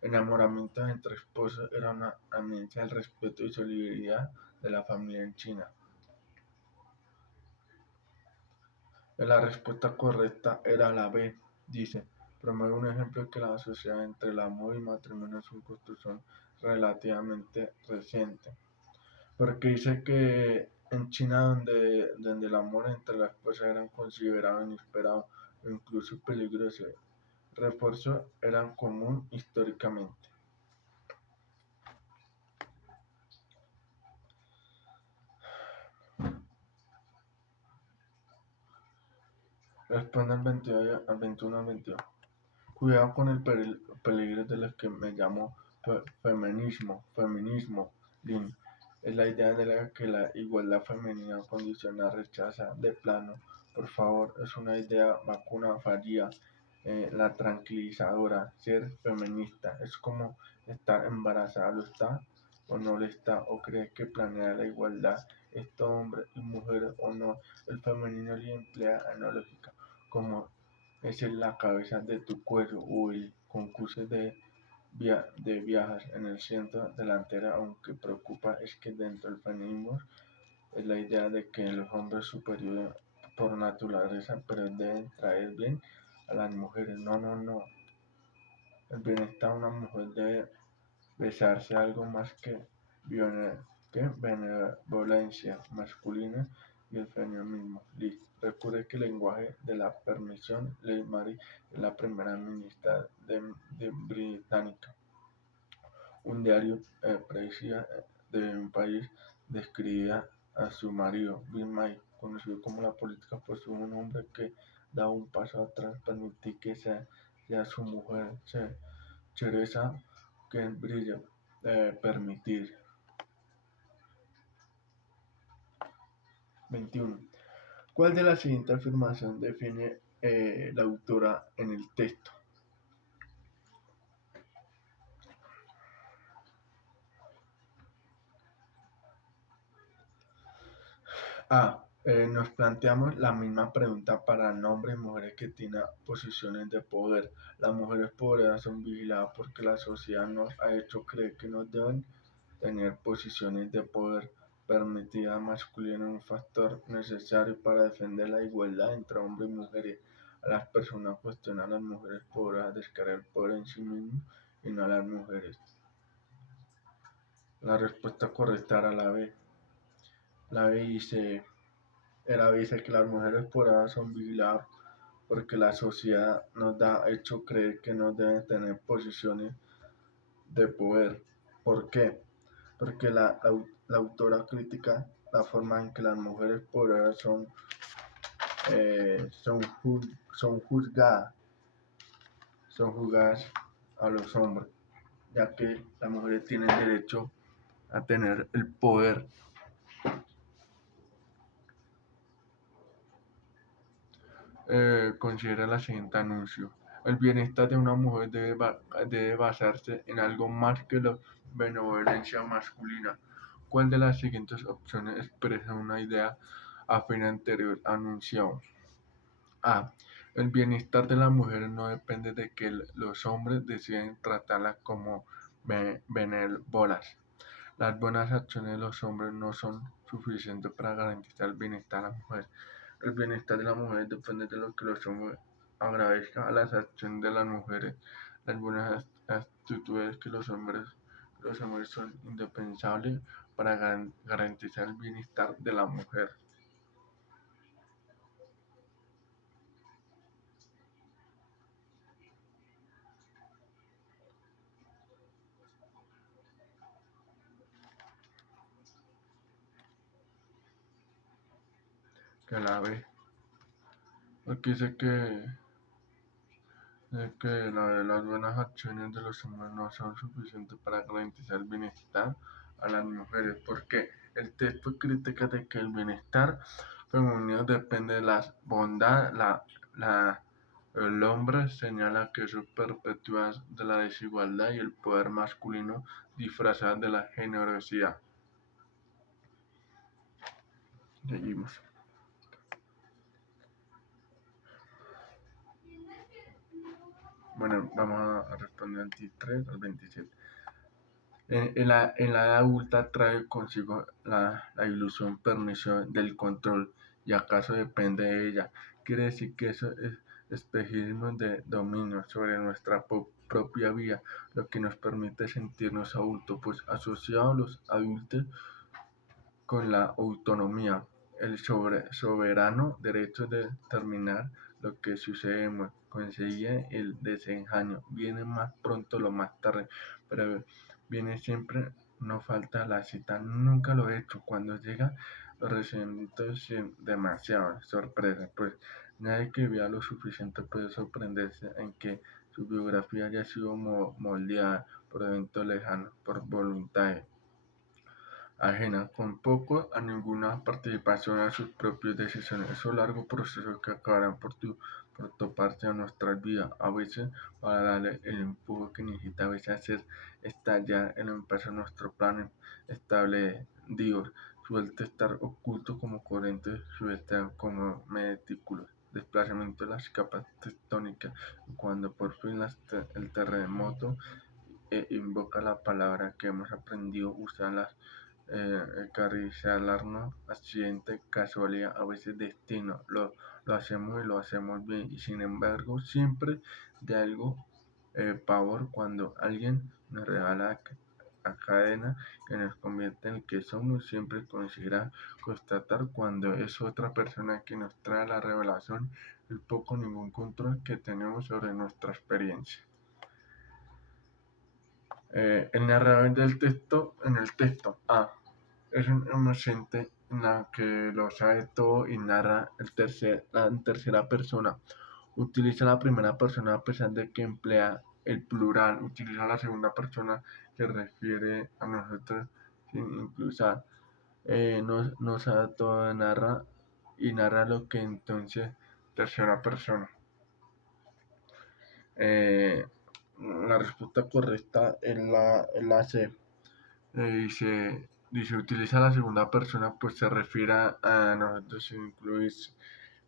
enamoramiento entre esposos era una amenaza del respeto y solidaridad de la familia en China. La respuesta correcta era la B. Dice, promueve un ejemplo que la sociedad entre el amor y el matrimonio es una construcción relativamente reciente. Porque dice que en China donde el amor entre las esposas era considerado inesperado o incluso peligroso, refuerzo eran común históricamente. Responde al 21 al 22. Cuidado con el peligro de lo que me llamo feminismo, Lin. Es la idea de la que la igualdad femenina condiciona, rechaza de plano. Por favor, es una idea vacuna faría, la tranquilizadora. Ser feminista es como estar embarazada, ¿lo está o no lo está? ¿O cree que planea la igualdad, esto hombre y mujer o no? El femenino le emplea analógica como es en la cabeza de tu cuello o el concurso de viajes en el centro delantera, aunque preocupa es que dentro del feminismo es la idea de que los hombres superiores por naturaleza, pero deben traer bien a las mujeres. No, no, no. El bienestar de una mujer debe besarse algo más que benevolencia masculina y el feminismo. Liz. Recuerde que el lenguaje de la permisión, Ley Mary, es la primera ministra de Británica. Un diario parecía de un país describía a su marido, Bill May, conocido como la política, pues un hombre que da un paso atrás, permitir que sea su mujer, cereza que brilla, permitir. 21. ¿Cuál de la siguiente afirmación define la autora en el texto? A. Nos planteamos la misma pregunta para hombres y mujeres que tienen posiciones de poder. Las mujeres poderosas son vigiladas porque la sociedad nos ha hecho creer que no deben tener posiciones de poder. Permitida masculina un factor necesario para defender la igualdad entre hombres y mujeres. A las personas cuestionan a las mujeres poderosas descargar el poder en sí mismos y no a las mujeres. La respuesta correcta era la B. La B dice dice que las mujeres por ahora son vigiladas porque la sociedad nos ha hecho creer que no deben tener posiciones de poder. ¿Por qué? Porque la autora critica la forma en que las mujeres por ahora son juzgadas a los hombres, ya que las mujeres tienen derecho a tener el poder. Considera la siguiente anuncio. El bienestar de una mujer debe basarse en algo más que la benevolencia masculina. ¿Cuál de las siguientes opciones expresa una idea afín anterior anunciado? A. El bienestar de la mujer no depende de que los hombres deciden tratarla como benévolas. Las buenas acciones de los hombres no son suficientes para garantizar el bienestar de la mujer. El bienestar de la mujer depende de lo que los hombres agradezcan a las acciones de las mujeres. Las buenas actitudes que los hombres son indispensables para garantizar el bienestar de la mujer. Que la ve. Aquí dice que las buenas acciones de los hombres no son suficientes para garantizar el bienestar a las mujeres, porque el texto critica de que el bienestar femenino depende de la bondad, el hombre señala que eso perpetúa de la desigualdad y el poder masculino disfrazado de la generosidad. Seguimos. Bueno, vamos a responder al 23 al 27. En la edad adulta trae consigo la ilusión permisión del control y acaso depende de ella. Quiere decir que eso es espejismo de dominio sobre nuestra propia vida, lo que nos permite sentirnos adultos, pues asociados a los adultos con la autonomía, el soberano derecho de determinar lo que sucede, conseguir el desengaño, viene más pronto lo más tarde, pero viene siempre, no falta la cita, nunca lo he hecho, cuando llega los recibimientos sin demasiada sorpresa, pues nadie que vea lo suficiente puede sorprenderse en que su biografía haya sido moldeada por eventos lejanos, por voluntad ajena, con poco a ninguna participación en sus propias decisiones. Esos largos procesos que acabarán por toparse a nuestras vidas, a veces para darle el empuje que necesita a veces hacer estallar en empezar nuestro plan estable. Dios suele estar oculto como corrientes, suele estar como metículos desplazamiento de las capas tectónicas. Cuando por fin el terremoto invoca la palabra que hemos aprendido a usarlas, acariciarnos, accidente, casualidad, a veces destino. Lo hacemos y lo hacemos bien. Y sin embargo, siempre de algo pavor cuando alguien nos regala a cadena que nos convierte en el que somos. Siempre considera constatar cuando es otra persona que nos trae la revelación el poco o ningún control que tenemos sobre nuestra experiencia. El narrador del texto, en el texto A, es un omnisciente en la que lo sabe todo y narra en tercera persona. Utiliza la primera persona a pesar de que emplea el plural. Utiliza la segunda persona que refiere a nosotros sin incluso no sabe todo, narra y narra lo que entonces tercera persona. La respuesta correcta es la C. Dice, utiliza la segunda persona, pues se refiere a nosotros sin incluirse.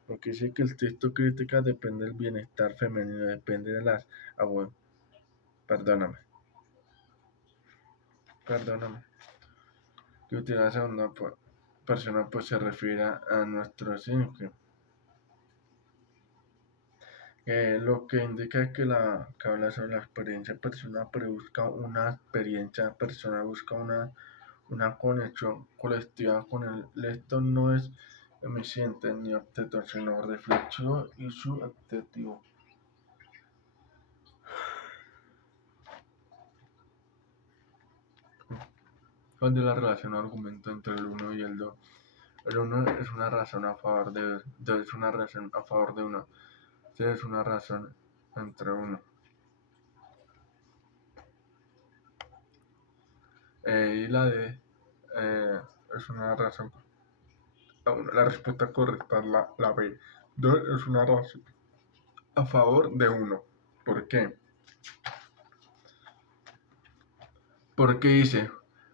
Porque dice que el texto crítica depende del bienestar femenino, depende de las... Ah, bueno, perdóname. Que utiliza la segunda persona, pues se refiere a nuestro signo. Lo que indica que habla sobre la experiencia personal, pero busca una experiencia personal, busca una conexión colectiva con el lector. No es omnisciente ni objeto, sino reflexivo y subjetivo. Cuando la relación o argumento entre el 1 y el 2. El 1 es una razón a favor de 2, es una razón a favor de 1, 3 es una razón entre 1. Y la D es una razón. La respuesta correcta es la B. 2 es una razón a favor de 1. ¿Por qué? Porque dice,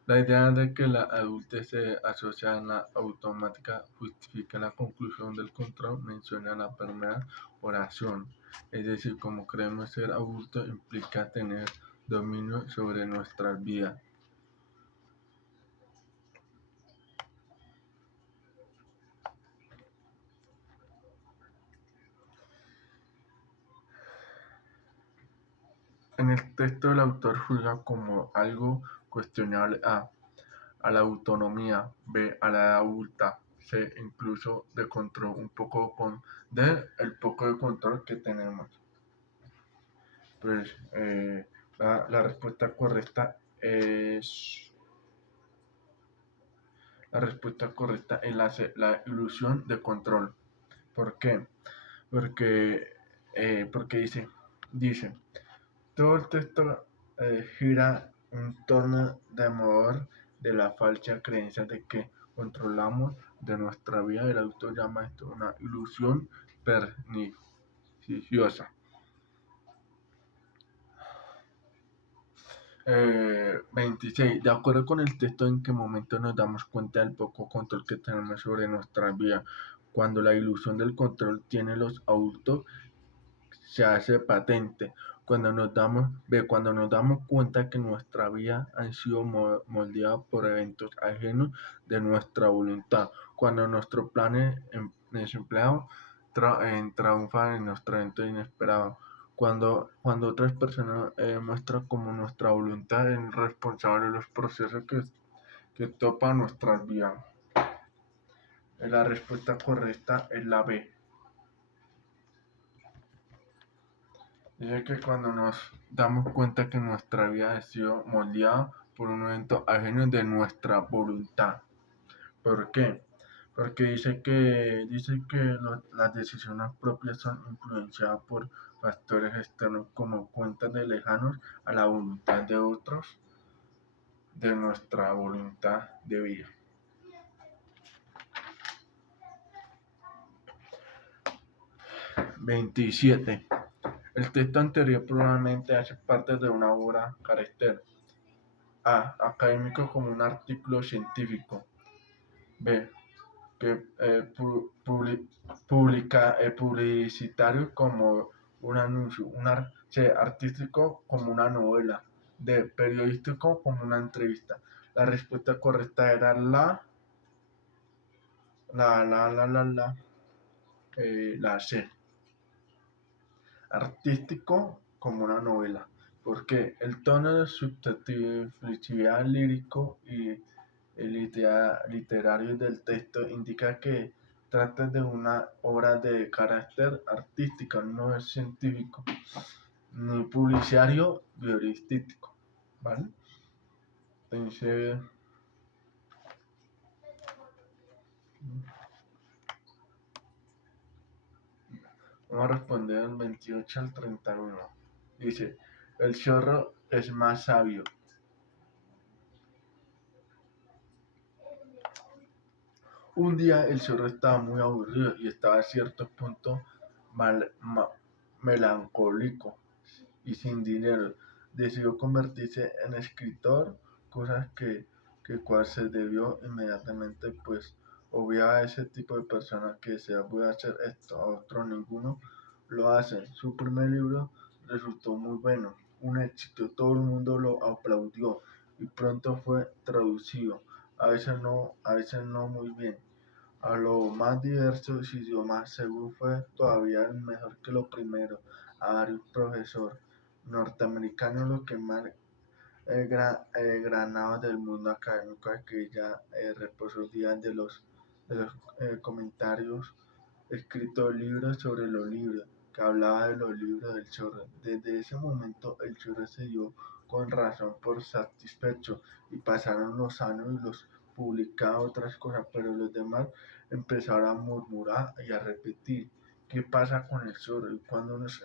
la idea de que la adultez se asocia a la automática justifica la conclusión del control, menciona la primera oración. Es decir, como creemos ser adultos implica tener dominio sobre nuestras vidas. En el texto el autor juzga como algo cuestionable a la autonomía, B, a la edad adulta, C, incluso de control, un poco el poco de control que tenemos. Pues la respuesta correcta es la C, la ilusión de control. ¿Por qué? Porque dice, todo el texto gira en torno de mover de la falsa creencia de que controlamos de nuestra vida. El autor llama esto una ilusión perniciosa. 26. De acuerdo con el texto, ¿en qué momento nos damos cuenta del poco control que tenemos sobre nuestra vida? Cuando la ilusión del control tiene los adultos se hace patente. Cuando nos damos cuenta que nuestra vida han sido moldeadas por eventos ajenos de nuestra voluntad. Cuando nuestros planes desempleados triunfan en nuestro evento inesperado. Cuando otras personas muestran como nuestra voluntad es responsable de los procesos que topan nuestras vidas. La respuesta correcta es la B. Dice que cuando nos damos cuenta que nuestra vida ha sido moldeada por un evento ajeno de nuestra voluntad. ¿Por qué? Porque dice que las decisiones propias son influenciadas por factores externos como cuentas de lejanos a la voluntad de otros, de nuestra voluntad de vida. (27) El texto anterior probablemente hace parte de una obra carácter A. Académico como un artículo científico. B. Publicitario como un anuncio. C. Artístico como una novela. D. Periodístico como una entrevista. La respuesta correcta era la C. Artístico como una novela, porque el tono de subjetividad lírico y literario del texto indica que trata de una obra de carácter artístico, no es científico, ni publicitario, periodístico, ¿vale? Entonces, vamos a responder del 28 al 31. Dice, el zorro es más sabio. Un día el zorro estaba muy aburrido y estaba a cierto punto melancólico y sin dinero. Decidió convertirse en escritor, cosas que cual se debió inmediatamente, pues obviaba a ese tipo de personas que se voy a hacer esto, a otro ninguno lo hacen. Su primer libro resultó muy bueno, un éxito, todo el mundo lo aplaudió y pronto fue traducido, a veces no muy bien, a los más diversos idiomas, según fue todavía mejor que lo primero, a varios profesores norteamericanos, lo que más granado del mundo académico aquella reposo días de los comentarios escritos libros sobre los libros, que hablaba de los libros del zorro. Desde ese momento el zorro se dio con razón por satisfecho y pasaron los años y los publicaba otras cosas, pero los demás empezaron a murmurar y a repetir qué pasa con el zorro y cuando nos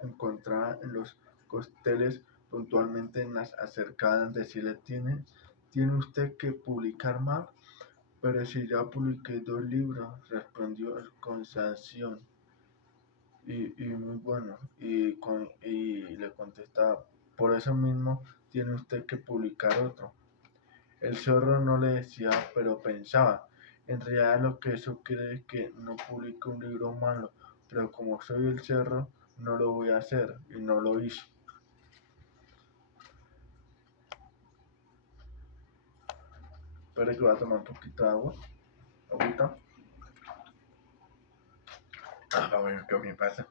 encontraba en los costeles puntualmente en las acercadas decirle tiene usted que publicar más. Pero si ya publiqué 2 libros, respondió el con sanción y muy bueno, y le contestaba, por eso mismo tiene usted que publicar otro. El zorro no le decía, pero pensaba, en realidad lo que eso quiere es que no publique un libro malo, pero como soy el zorro, no lo voy a hacer, y no lo hizo. Espera que voy a tomar un poquito de agua, agüita. A ver qué me pasa.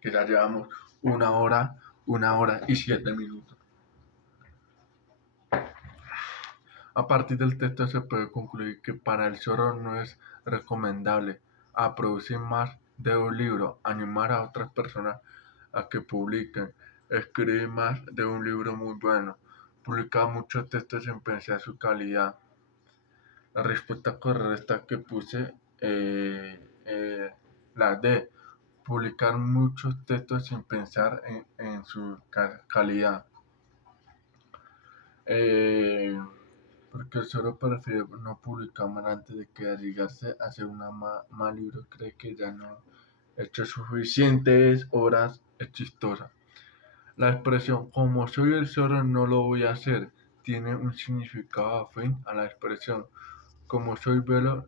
Que ya llevamos 1 hora y 7 minutos. A partir del texto se puede concluir que para el zorro no es recomendable a producir más de un libro, animar a otras personas a que publiquen, escribir más de un libro muy bueno, publicar muchos textos sin pensar su calidad. La respuesta correcta que puse, la D, publicar muchos textos sin pensar en su calidad. Eh, Porque el solo prefiere no publicar más antes de que arriesgarse a hacer un mal libro, cree que ya no ha hecho suficientes horas exitosas. La expresión como soy el zorro no lo voy a hacer tiene un significado afín a la expresión como soy velo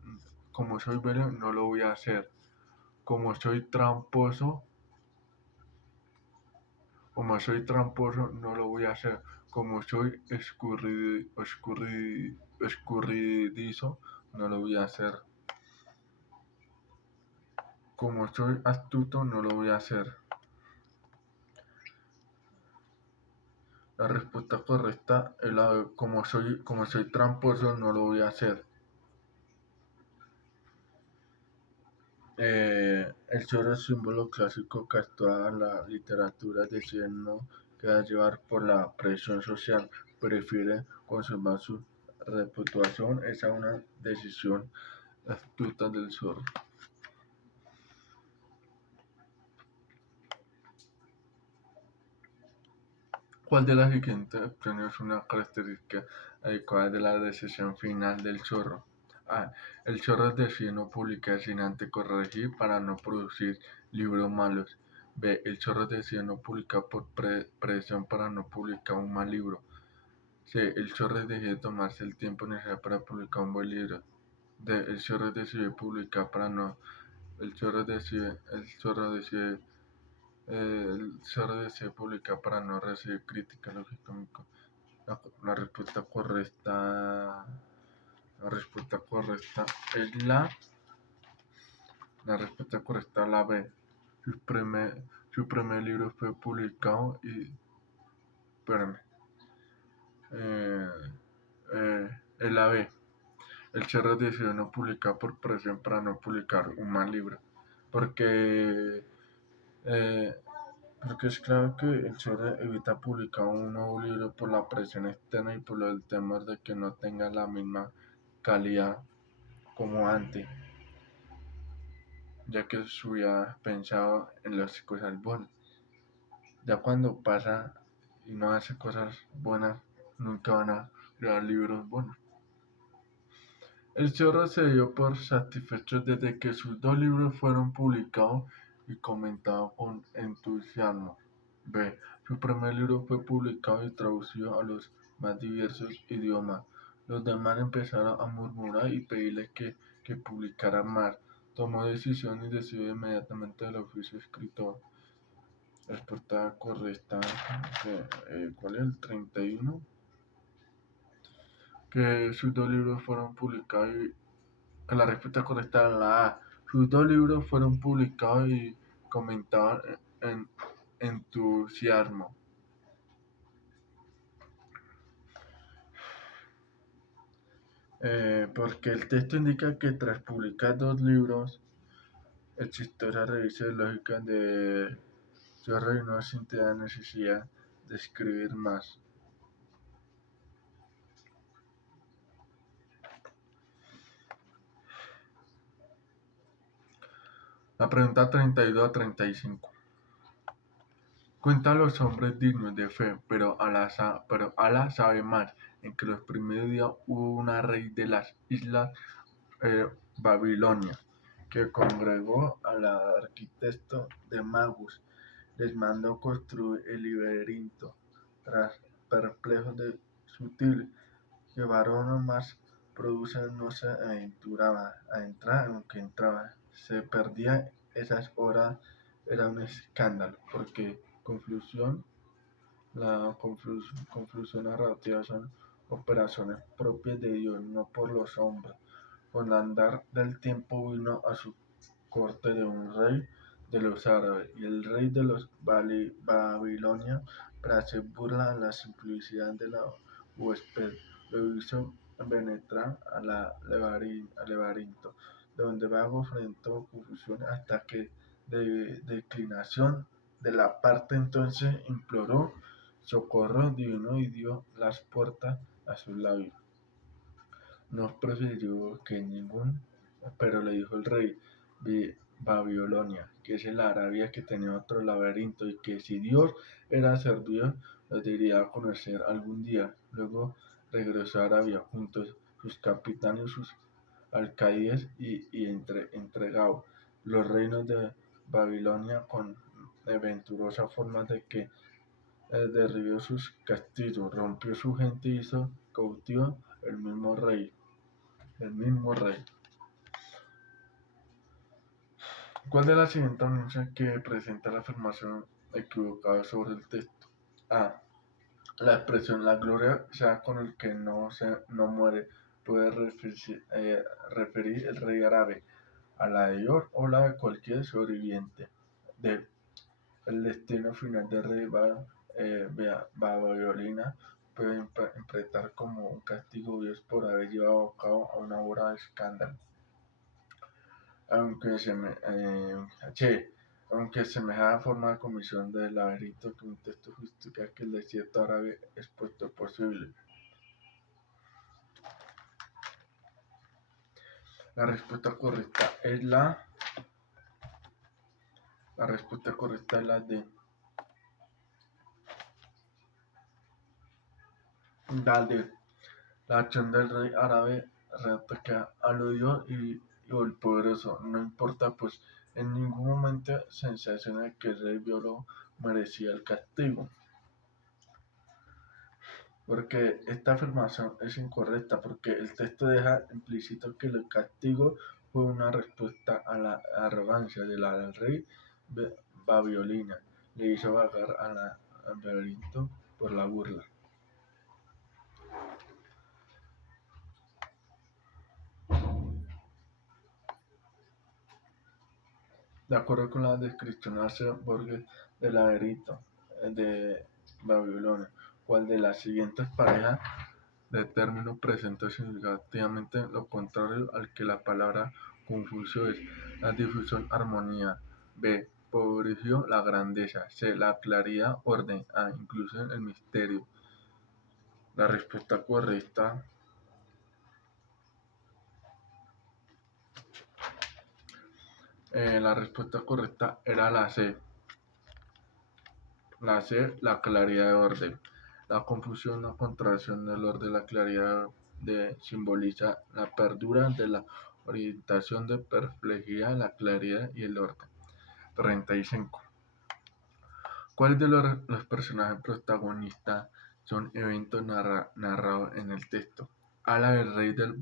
no lo voy a hacer. Como soy tramposo no lo voy a hacer. Como soy escurridizo, no lo voy a hacer. Como soy astuto, no lo voy a hacer. La respuesta correcta es la de como soy tramposo, no lo voy a hacer. El zorro es símbolo clásico que toda la literatura decide no queda llevar por la presión social, prefiere conservar su reputación. Esa es una decisión astuta del zorro. ¿Cuál de las siguientes opciones es una característica adecuada de la decisión final del chorro? A. El chorro decide no publicar sin antes corregir para no producir libros malos. B. El chorro decide no publicar por presión para no publicar un mal libro. C. El chorro decide tomarse el tiempo necesario para publicar un buen libro. D. El chorro decide publicar para no. El chorro decide publicar para no recibir crítica lógica. La respuesta correcta. La respuesta correcta es la respuesta correcta la B. Su primer libro fue publicado y. Espérame. Eh, es la B. El Cherry decidió no publicar por presión para no publicar un mal libro. Porque. eh, Porque es claro que el Cherry evita publicar un nuevo libro por la presión externa y por el temor de que no tenga la misma calidad como antes, ya que se había pensado en las cosas buenas. Ya cuando pasa y no hace cosas buenas, nunca van a crear libros buenos. El chorro se dio por satisfecho desde que sus dos libros fueron publicados y comentados con entusiasmo. B. Su primer libro fue publicado y traducido a los más diversos idiomas. Los demás empezaron a murmurar y pedirle que publicara más. Tomó decisión y decidió inmediatamente el oficio escritor. Respuesta correcta. ¿Cuál es el 31? Que sus dos libros fueron publicados y que la respuesta correcta era la A. Sus dos libros fueron publicados y comentaban en entusiasmo. Porque el texto indica que tras publicar dos libros, exitosa revista lógica de Chorro no sintió la necesidad de escribir más. La pregunta 32 a 35. Cuenta a los hombres dignos de fe, pero Alá sabe más, en que los primeros días hubo una rey de las islas Babilonia, que congregó al arquitecto de Magus, les mandó construir el laberinto. Tras perplejos de sutil, que varones más producen no se aventuraba a entrar, aunque entraba, se perdía esas horas, era un escándalo, porque la conclusión narrativa son operaciones propias de Dios, no por los hombres. Con andar del tiempo vino a su corte de un rey de los árabes, y el rey de los babilonios, para hacer burla a la simplicidad de la huésped, lo hizo penetrar al laberinto, donde vago enfrentó confusión hasta que de declinación de la parte entonces imploró socorro divino y dio las puertas a sus labios. No prefirió que ningún, pero le dijo el rey de Babilonia, que es la Arabia que tenía otro laberinto y que si Dios era ser Dios, lo diría a conocer algún día. Luego regresó a Arabia junto a sus capitanes, sus alcaides y entregado los reinos de Babilonia con aventurosa forma de que derribó sus castillos, rompió su gente y hizo cautivo el mismo rey. El mismo rey. ¿Cuál de las siguientes anuncias que presenta la afirmación equivocada sobre el texto? A. La expresión la gloria sea con el que no muere puede referir el rey árabe a la de Dios o la de cualquier sobreviviente. D. El destino final del rey Babilonia puede interpretar como un castigo de Dios por haber llevado a cabo una obra de escándalo. Aunque semejada forma de comisión del laberinto que un texto justifica que el desierto árabe es puesto posible. La respuesta correcta es la D. Galder, la acción del rey árabe reataca aludió y el poderoso, no importa pues en ningún momento sensación que el rey violó merecía el castigo. Porque esta afirmación es incorrecta, porque el texto deja implícito que el castigo fue una respuesta a la arrogancia del rey Babilonia. Le hizo vagar al laberinto por la burla. De acuerdo con la descripción hace Borges del laberinto de Babilonia, cual de las siguientes parejas de términos presenta significativamente lo contrario al que la palabra Confucio es: la difusión, armonía; b, prodigia, la grandeza; c, la claridad, orden; a, inclusión, el misterio. La respuesta correcta, la respuesta correcta era la C. La C, la claridad de orden. La confusión, la contracción del orden, la claridad simboliza la perdura de la orientación de perplejidad, la claridad y el orden. 35. ¿Cuáles de los personajes protagonistas son eventos narrados en el texto? A, la del rey del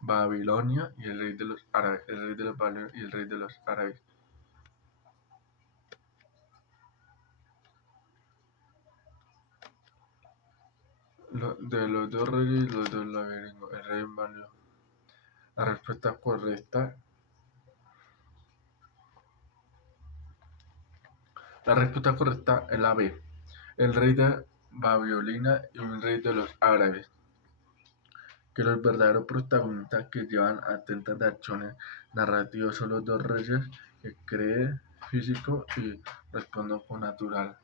Babilonia y el rey de los árabes, el rey de los Babilonios y el rey de los árabes. De los dos reyes y los dos laberintos, el rey Babilonio. La respuesta correcta, la respuesta correcta es la B, el rey de Babilonia y un rey de los árabes, que los verdaderos protagonistas que llevan atentas de acciones narrativas son los dos reyes que creen físico y responden con natural.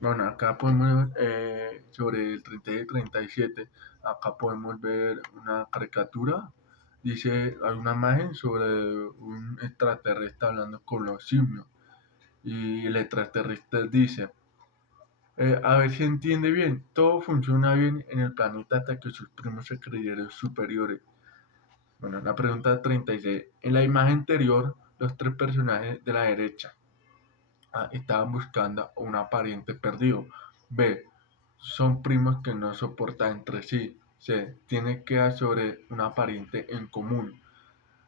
Bueno, acá podemos ver sobre el 36 y 37, acá podemos ver una caricatura. Dice, hay una imagen sobre un extraterrestre hablando con los simios. Y el extraterrestre dice, a ver si entiende bien, todo funciona bien en el planeta hasta que sus primos se creyeron superiores. Bueno, la pregunta 36. En la imagen anterior, los tres personajes de la derecha estaban buscando a un pariente perdido. B, son primos que no soportan entre sí. C, tiene que dar sobre una pariente en común.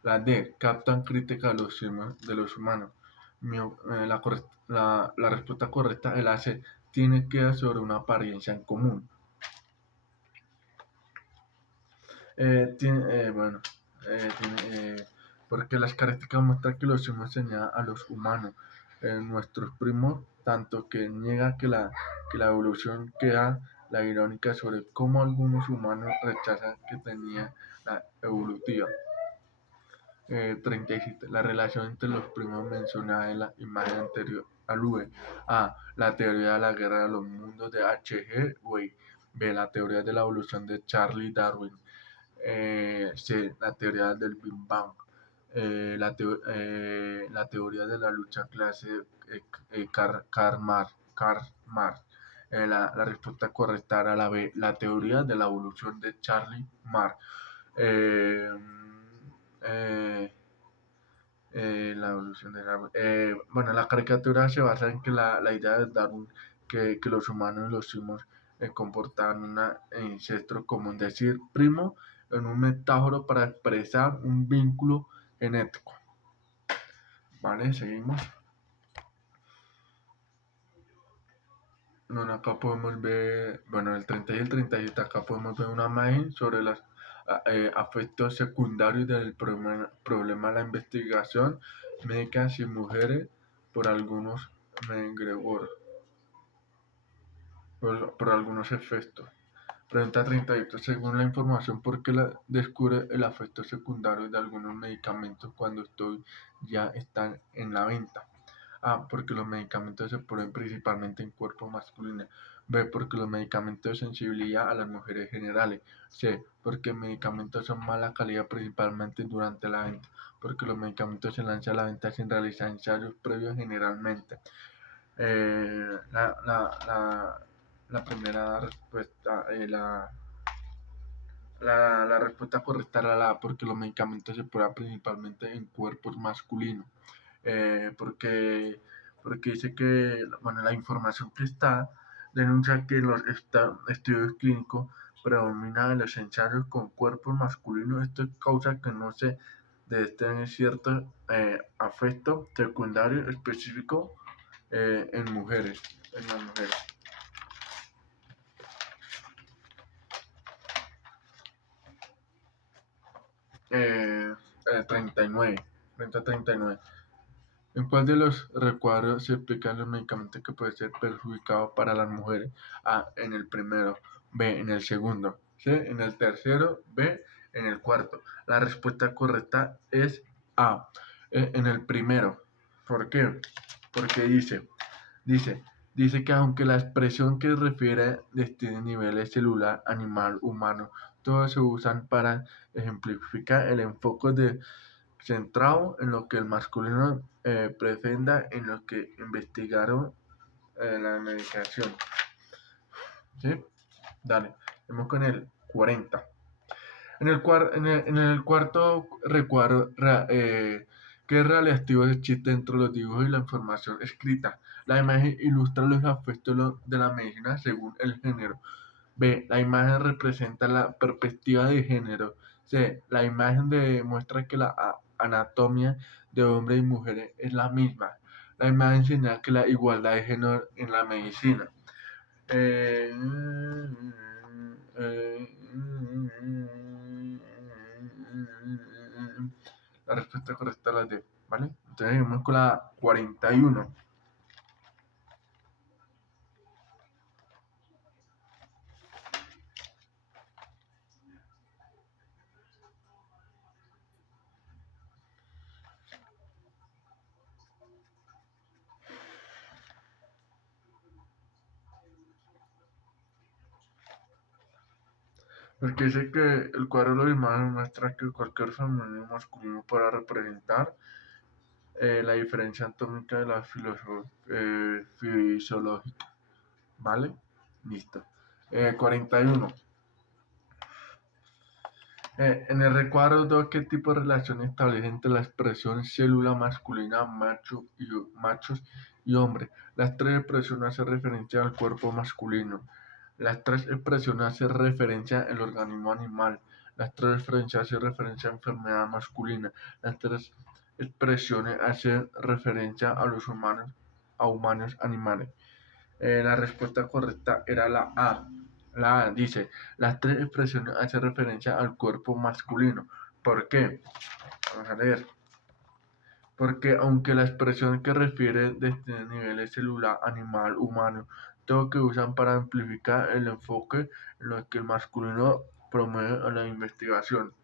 La D, captan crítica a los de los humanos. La respuesta correcta es la C, tiene que dar sobre una apariencia en común. Bueno, porque las características muestran que los humanos señalan a los humanos, nuestros primos, tanto que niega que la evolución queda la irónica sobre cómo algunos humanos rechazan que tenía la evolutiva. 37. La relación entre los primos mencionada en la imagen anterior alude a la teoría de la guerra de los mundos de H.G. Wells; B, la teoría de la evolución de Charles Darwin; C, la teoría del Big Bang; la teoría de la lucha clase, Karl Marx. La respuesta correcta era la B, la teoría de la evolución de Charles Marx. Eh, eh, la evolución de Darwin. Bueno, la caricatura se basa en que la idea de Darwin, que los humanos y los simios comportaban un ancestro común, decir, primo, en un metáforo para expresar un vínculo genético. Vale, seguimos. Bueno, acá podemos ver, bueno, el 30 y el 37, acá podemos ver una imagen sobre los afectos secundarios del problema de la investigación médica en mujeres por algunos McGregor, por algunos efectos. Pregunta 38. Según la información, ¿por qué descubre el efecto secundario de algunos medicamentos cuando estos ya están en la venta? A, porque los medicamentos se ponen principalmente en cuerpos masculinos. B, porque los medicamentos de sensibilidad a las mujeres generales. C, porque medicamentos son mala calidad principalmente durante la venta. Porque los medicamentos se lanzan a la venta sin realizar ensayos previos generalmente. La primera respuesta, la respuesta correcta era la A, porque los medicamentos se prueban principalmente en cuerpos masculinos. Porque dice que, bueno, la información que está denuncia que los estudios clínicos predominan en los ensayos con cuerpos masculinos. Esto causa que no se debe tener cierto afecto secundario específico en mujeres, en las mujeres. Eh, 39, 39. ¿En cuál de los recuadros se explican los medicamentos que pueden ser perjudicados para las mujeres? A, en el primero, B, en el segundo, C, en el tercero, B, en el cuarto. La respuesta correcta es A, en el primero. ¿Por qué? Porque dice, dice que aunque la expresión que refiere distintos niveles celular, animal, humano, todos se usan para ejemplificar el enfoque de centrado en lo que el masculino pretenda, en lo que investigaron la medicación. ¿Sí? Dale, vamos con el 40. En el cuarto recuadro, ¿qué relativo existe entre los dibujos y la información escrita? La imagen ilustra los aspectos de la medicina según el género. B. La imagen representa la perspectiva de género. C. La imagen demuestra que la anatomía de hombres y mujeres es la misma. La imagen señala que la igualdad de género en la medicina. Eh, eh, la respuesta correcta es la D, ¿vale? Entonces vamos con la 41. Porque dice que el cuadro de la imagen muestra que cualquier femenino masculino pueda representar la diferencia atómica de la fisiológica. ¿Vale? Listo. 41. En el recuadro 2, ¿qué tipo de relación establece entre la expresión célula masculina, machos y hombre? Las tres expresiones hacen referencia al cuerpo masculino. Las tres expresiones hacen referencia al organismo animal. Las tres expresiones hacen referencia a enfermedad masculina. Las tres expresiones hacen referencia a los humanos, a humanos animales. La respuesta correcta era la A. La A dice, las tres expresiones hacen referencia al cuerpo masculino. ¿Por qué? Vamos a leer. Porque aunque la expresión que refiere desde niveles celular, animal, humano, todo que usan para amplificar el enfoque en lo que el masculino promueve la investigación.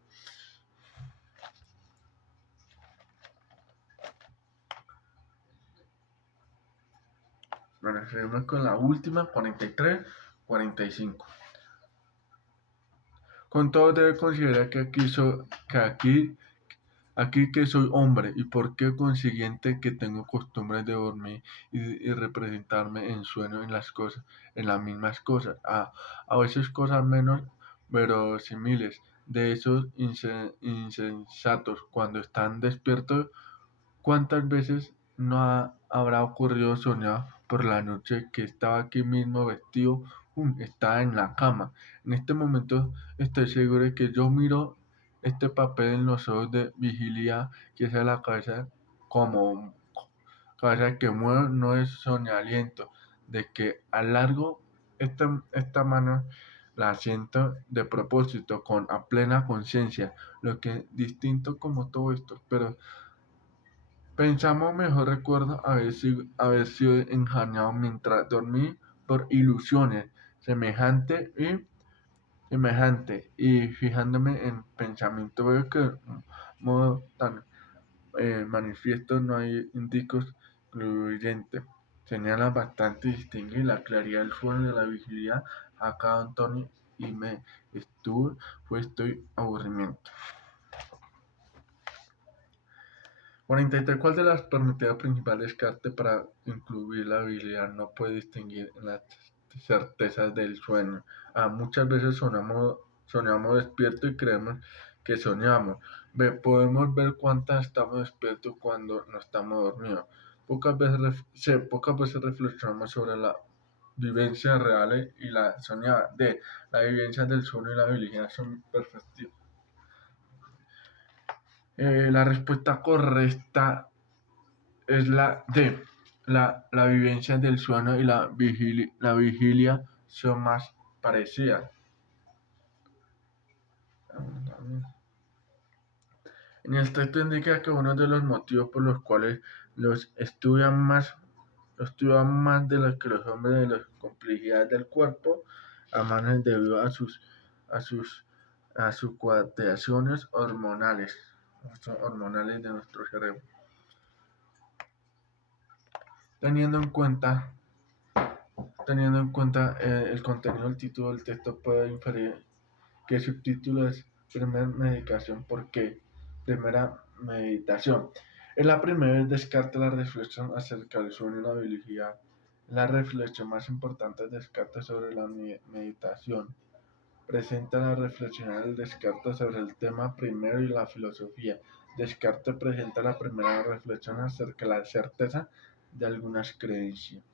Bueno, seguimos con la última, 43, 45. Con todo debe considerar aquí que soy hombre y por qué consiguiente que tengo costumbres de dormir y representarme en sueño en las cosas, en las mismas cosas, a veces cosas menos verosímiles de esos insensatos cuando están despiertos. ¿Cuántas veces no habrá ocurrido soñar por la noche que estaba aquí mismo vestido, estaba en la cama? En este momento estoy seguro de que yo miro este papel en los ojos de vigilia, que es la cabeza como cabeza que mueve, no es soñaliento, de que alargo esta mano la siento de propósito, con a plena conciencia, lo que es distinto como todo esto, pero pensamos mejor recuerdo haber sido engañado mientras dormí por ilusiones semejante y fijándome en pensamiento veo que de modo tan manifiesto no hay indicios concluyentes. Señala bastante distinguir la claridad del sueño de la vigilia acá Antonio y me estuvo, pues estoy aburrimiento. 43. ¿Cuál de las permitidas principales descarte para incluir la habilidad no puede distinguir en las certezas del sueño? Muchas veces soñamos despiertos y creemos que soñamos. B. Podemos ver cuántas estamos despiertos cuando no estamos dormidos. Pocas veces reflexionamos sobre la vivencia real y la soñada. D. La vivencia del sueño y la vigilia son perfectibles. La respuesta correcta es la D. La vivencia del sueño y la vigilia son más parecidas. En el texto indica que uno de los motivos por los cuales los estudian más de los que los hombres de las complejidades del cuerpo humanos debido a sus fluctuaciones hormonales de nuestro cerebro. Teniendo en cuenta el contenido del título del texto, puede inferir que el subtítulo es Primera Meditación. ¿Por qué? Primera meditación. Es la primera vez descarta la reflexión acerca del sueño y la vigilia. La reflexión más importante es Descartes sobre la meditación. Presenta la reflexión del Descartes sobre el tema primero y la filosofía. Descartes presenta la primera reflexión acerca de la certeza de algunas creencias.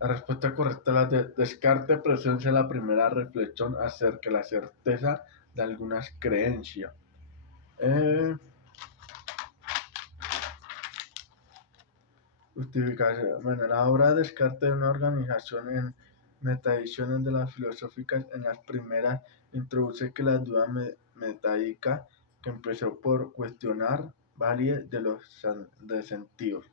La respuesta correcta es la de Descartes presenta la primera reflexión acerca de la certeza de algunas creencias. Justificación. Bueno, la obra de Descartes es una organización en metadiciones de las filosóficas. En las primeras introduce que la duda metádica que empezó por cuestionar varias de los sentidos.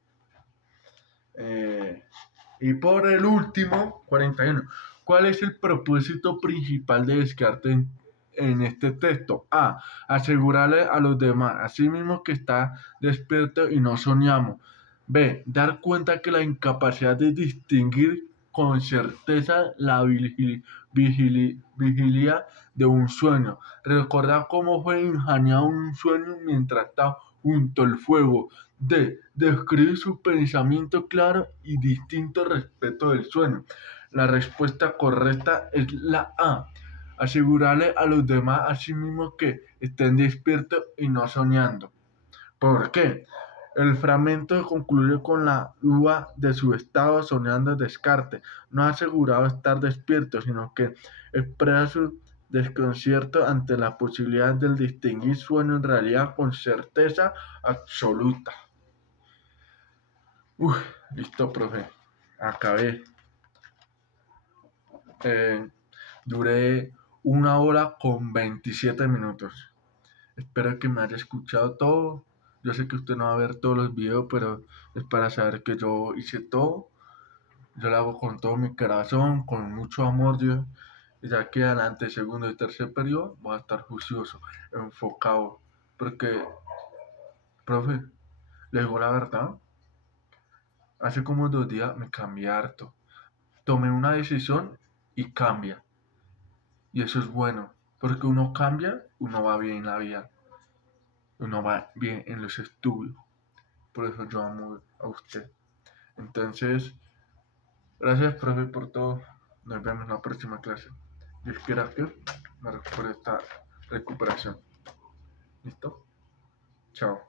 Y por el último, 41. ¿Cuál es el propósito principal de Descartes en este texto? A. Asegurarle a los demás, a sí mismo, que está despierto y no soñamos. B. Dar cuenta que la incapacidad de distinguir con certeza la vigilia de un sueño. Recordar cómo fue engañado un sueño mientras estaba junto al fuego. D. Describir su pensamiento claro y distinto respecto del sueño. La respuesta correcta es la A. Asegurarle a los demás a sí mismos que estén despiertos y no soñando. ¿Por qué? El fragmento concluye con la duda de su estado soñando. Descartes no ha asegurado estar despierto, sino que expresa su desconcierto ante la posibilidad de distinguir sueño en realidad con certeza absoluta. Listo, profe. Acabé. Duré 1 hora con 27 minutos. Espero que me haya escuchado todo. Yo sé que usted no va a ver todos los videos, pero es para saber que yo hice todo. Yo lo hago con todo mi corazón, con mucho amor, Dios. Y ya que adelante, segundo y tercer periodo, voy a estar juicioso, enfocado. Porque, profe, le digo la verdad, hace como 2 días me cambié harto. Tomé una decisión y cambia. Y eso es bueno, porque uno cambia, uno va bien en la vida, uno va bien en los estudios. Por eso yo amo a usted. Entonces, gracias, profe, por todo. Nos vemos en la próxima clase. Dios quiera que me recupere esta recuperación. ¿Listo? Chao.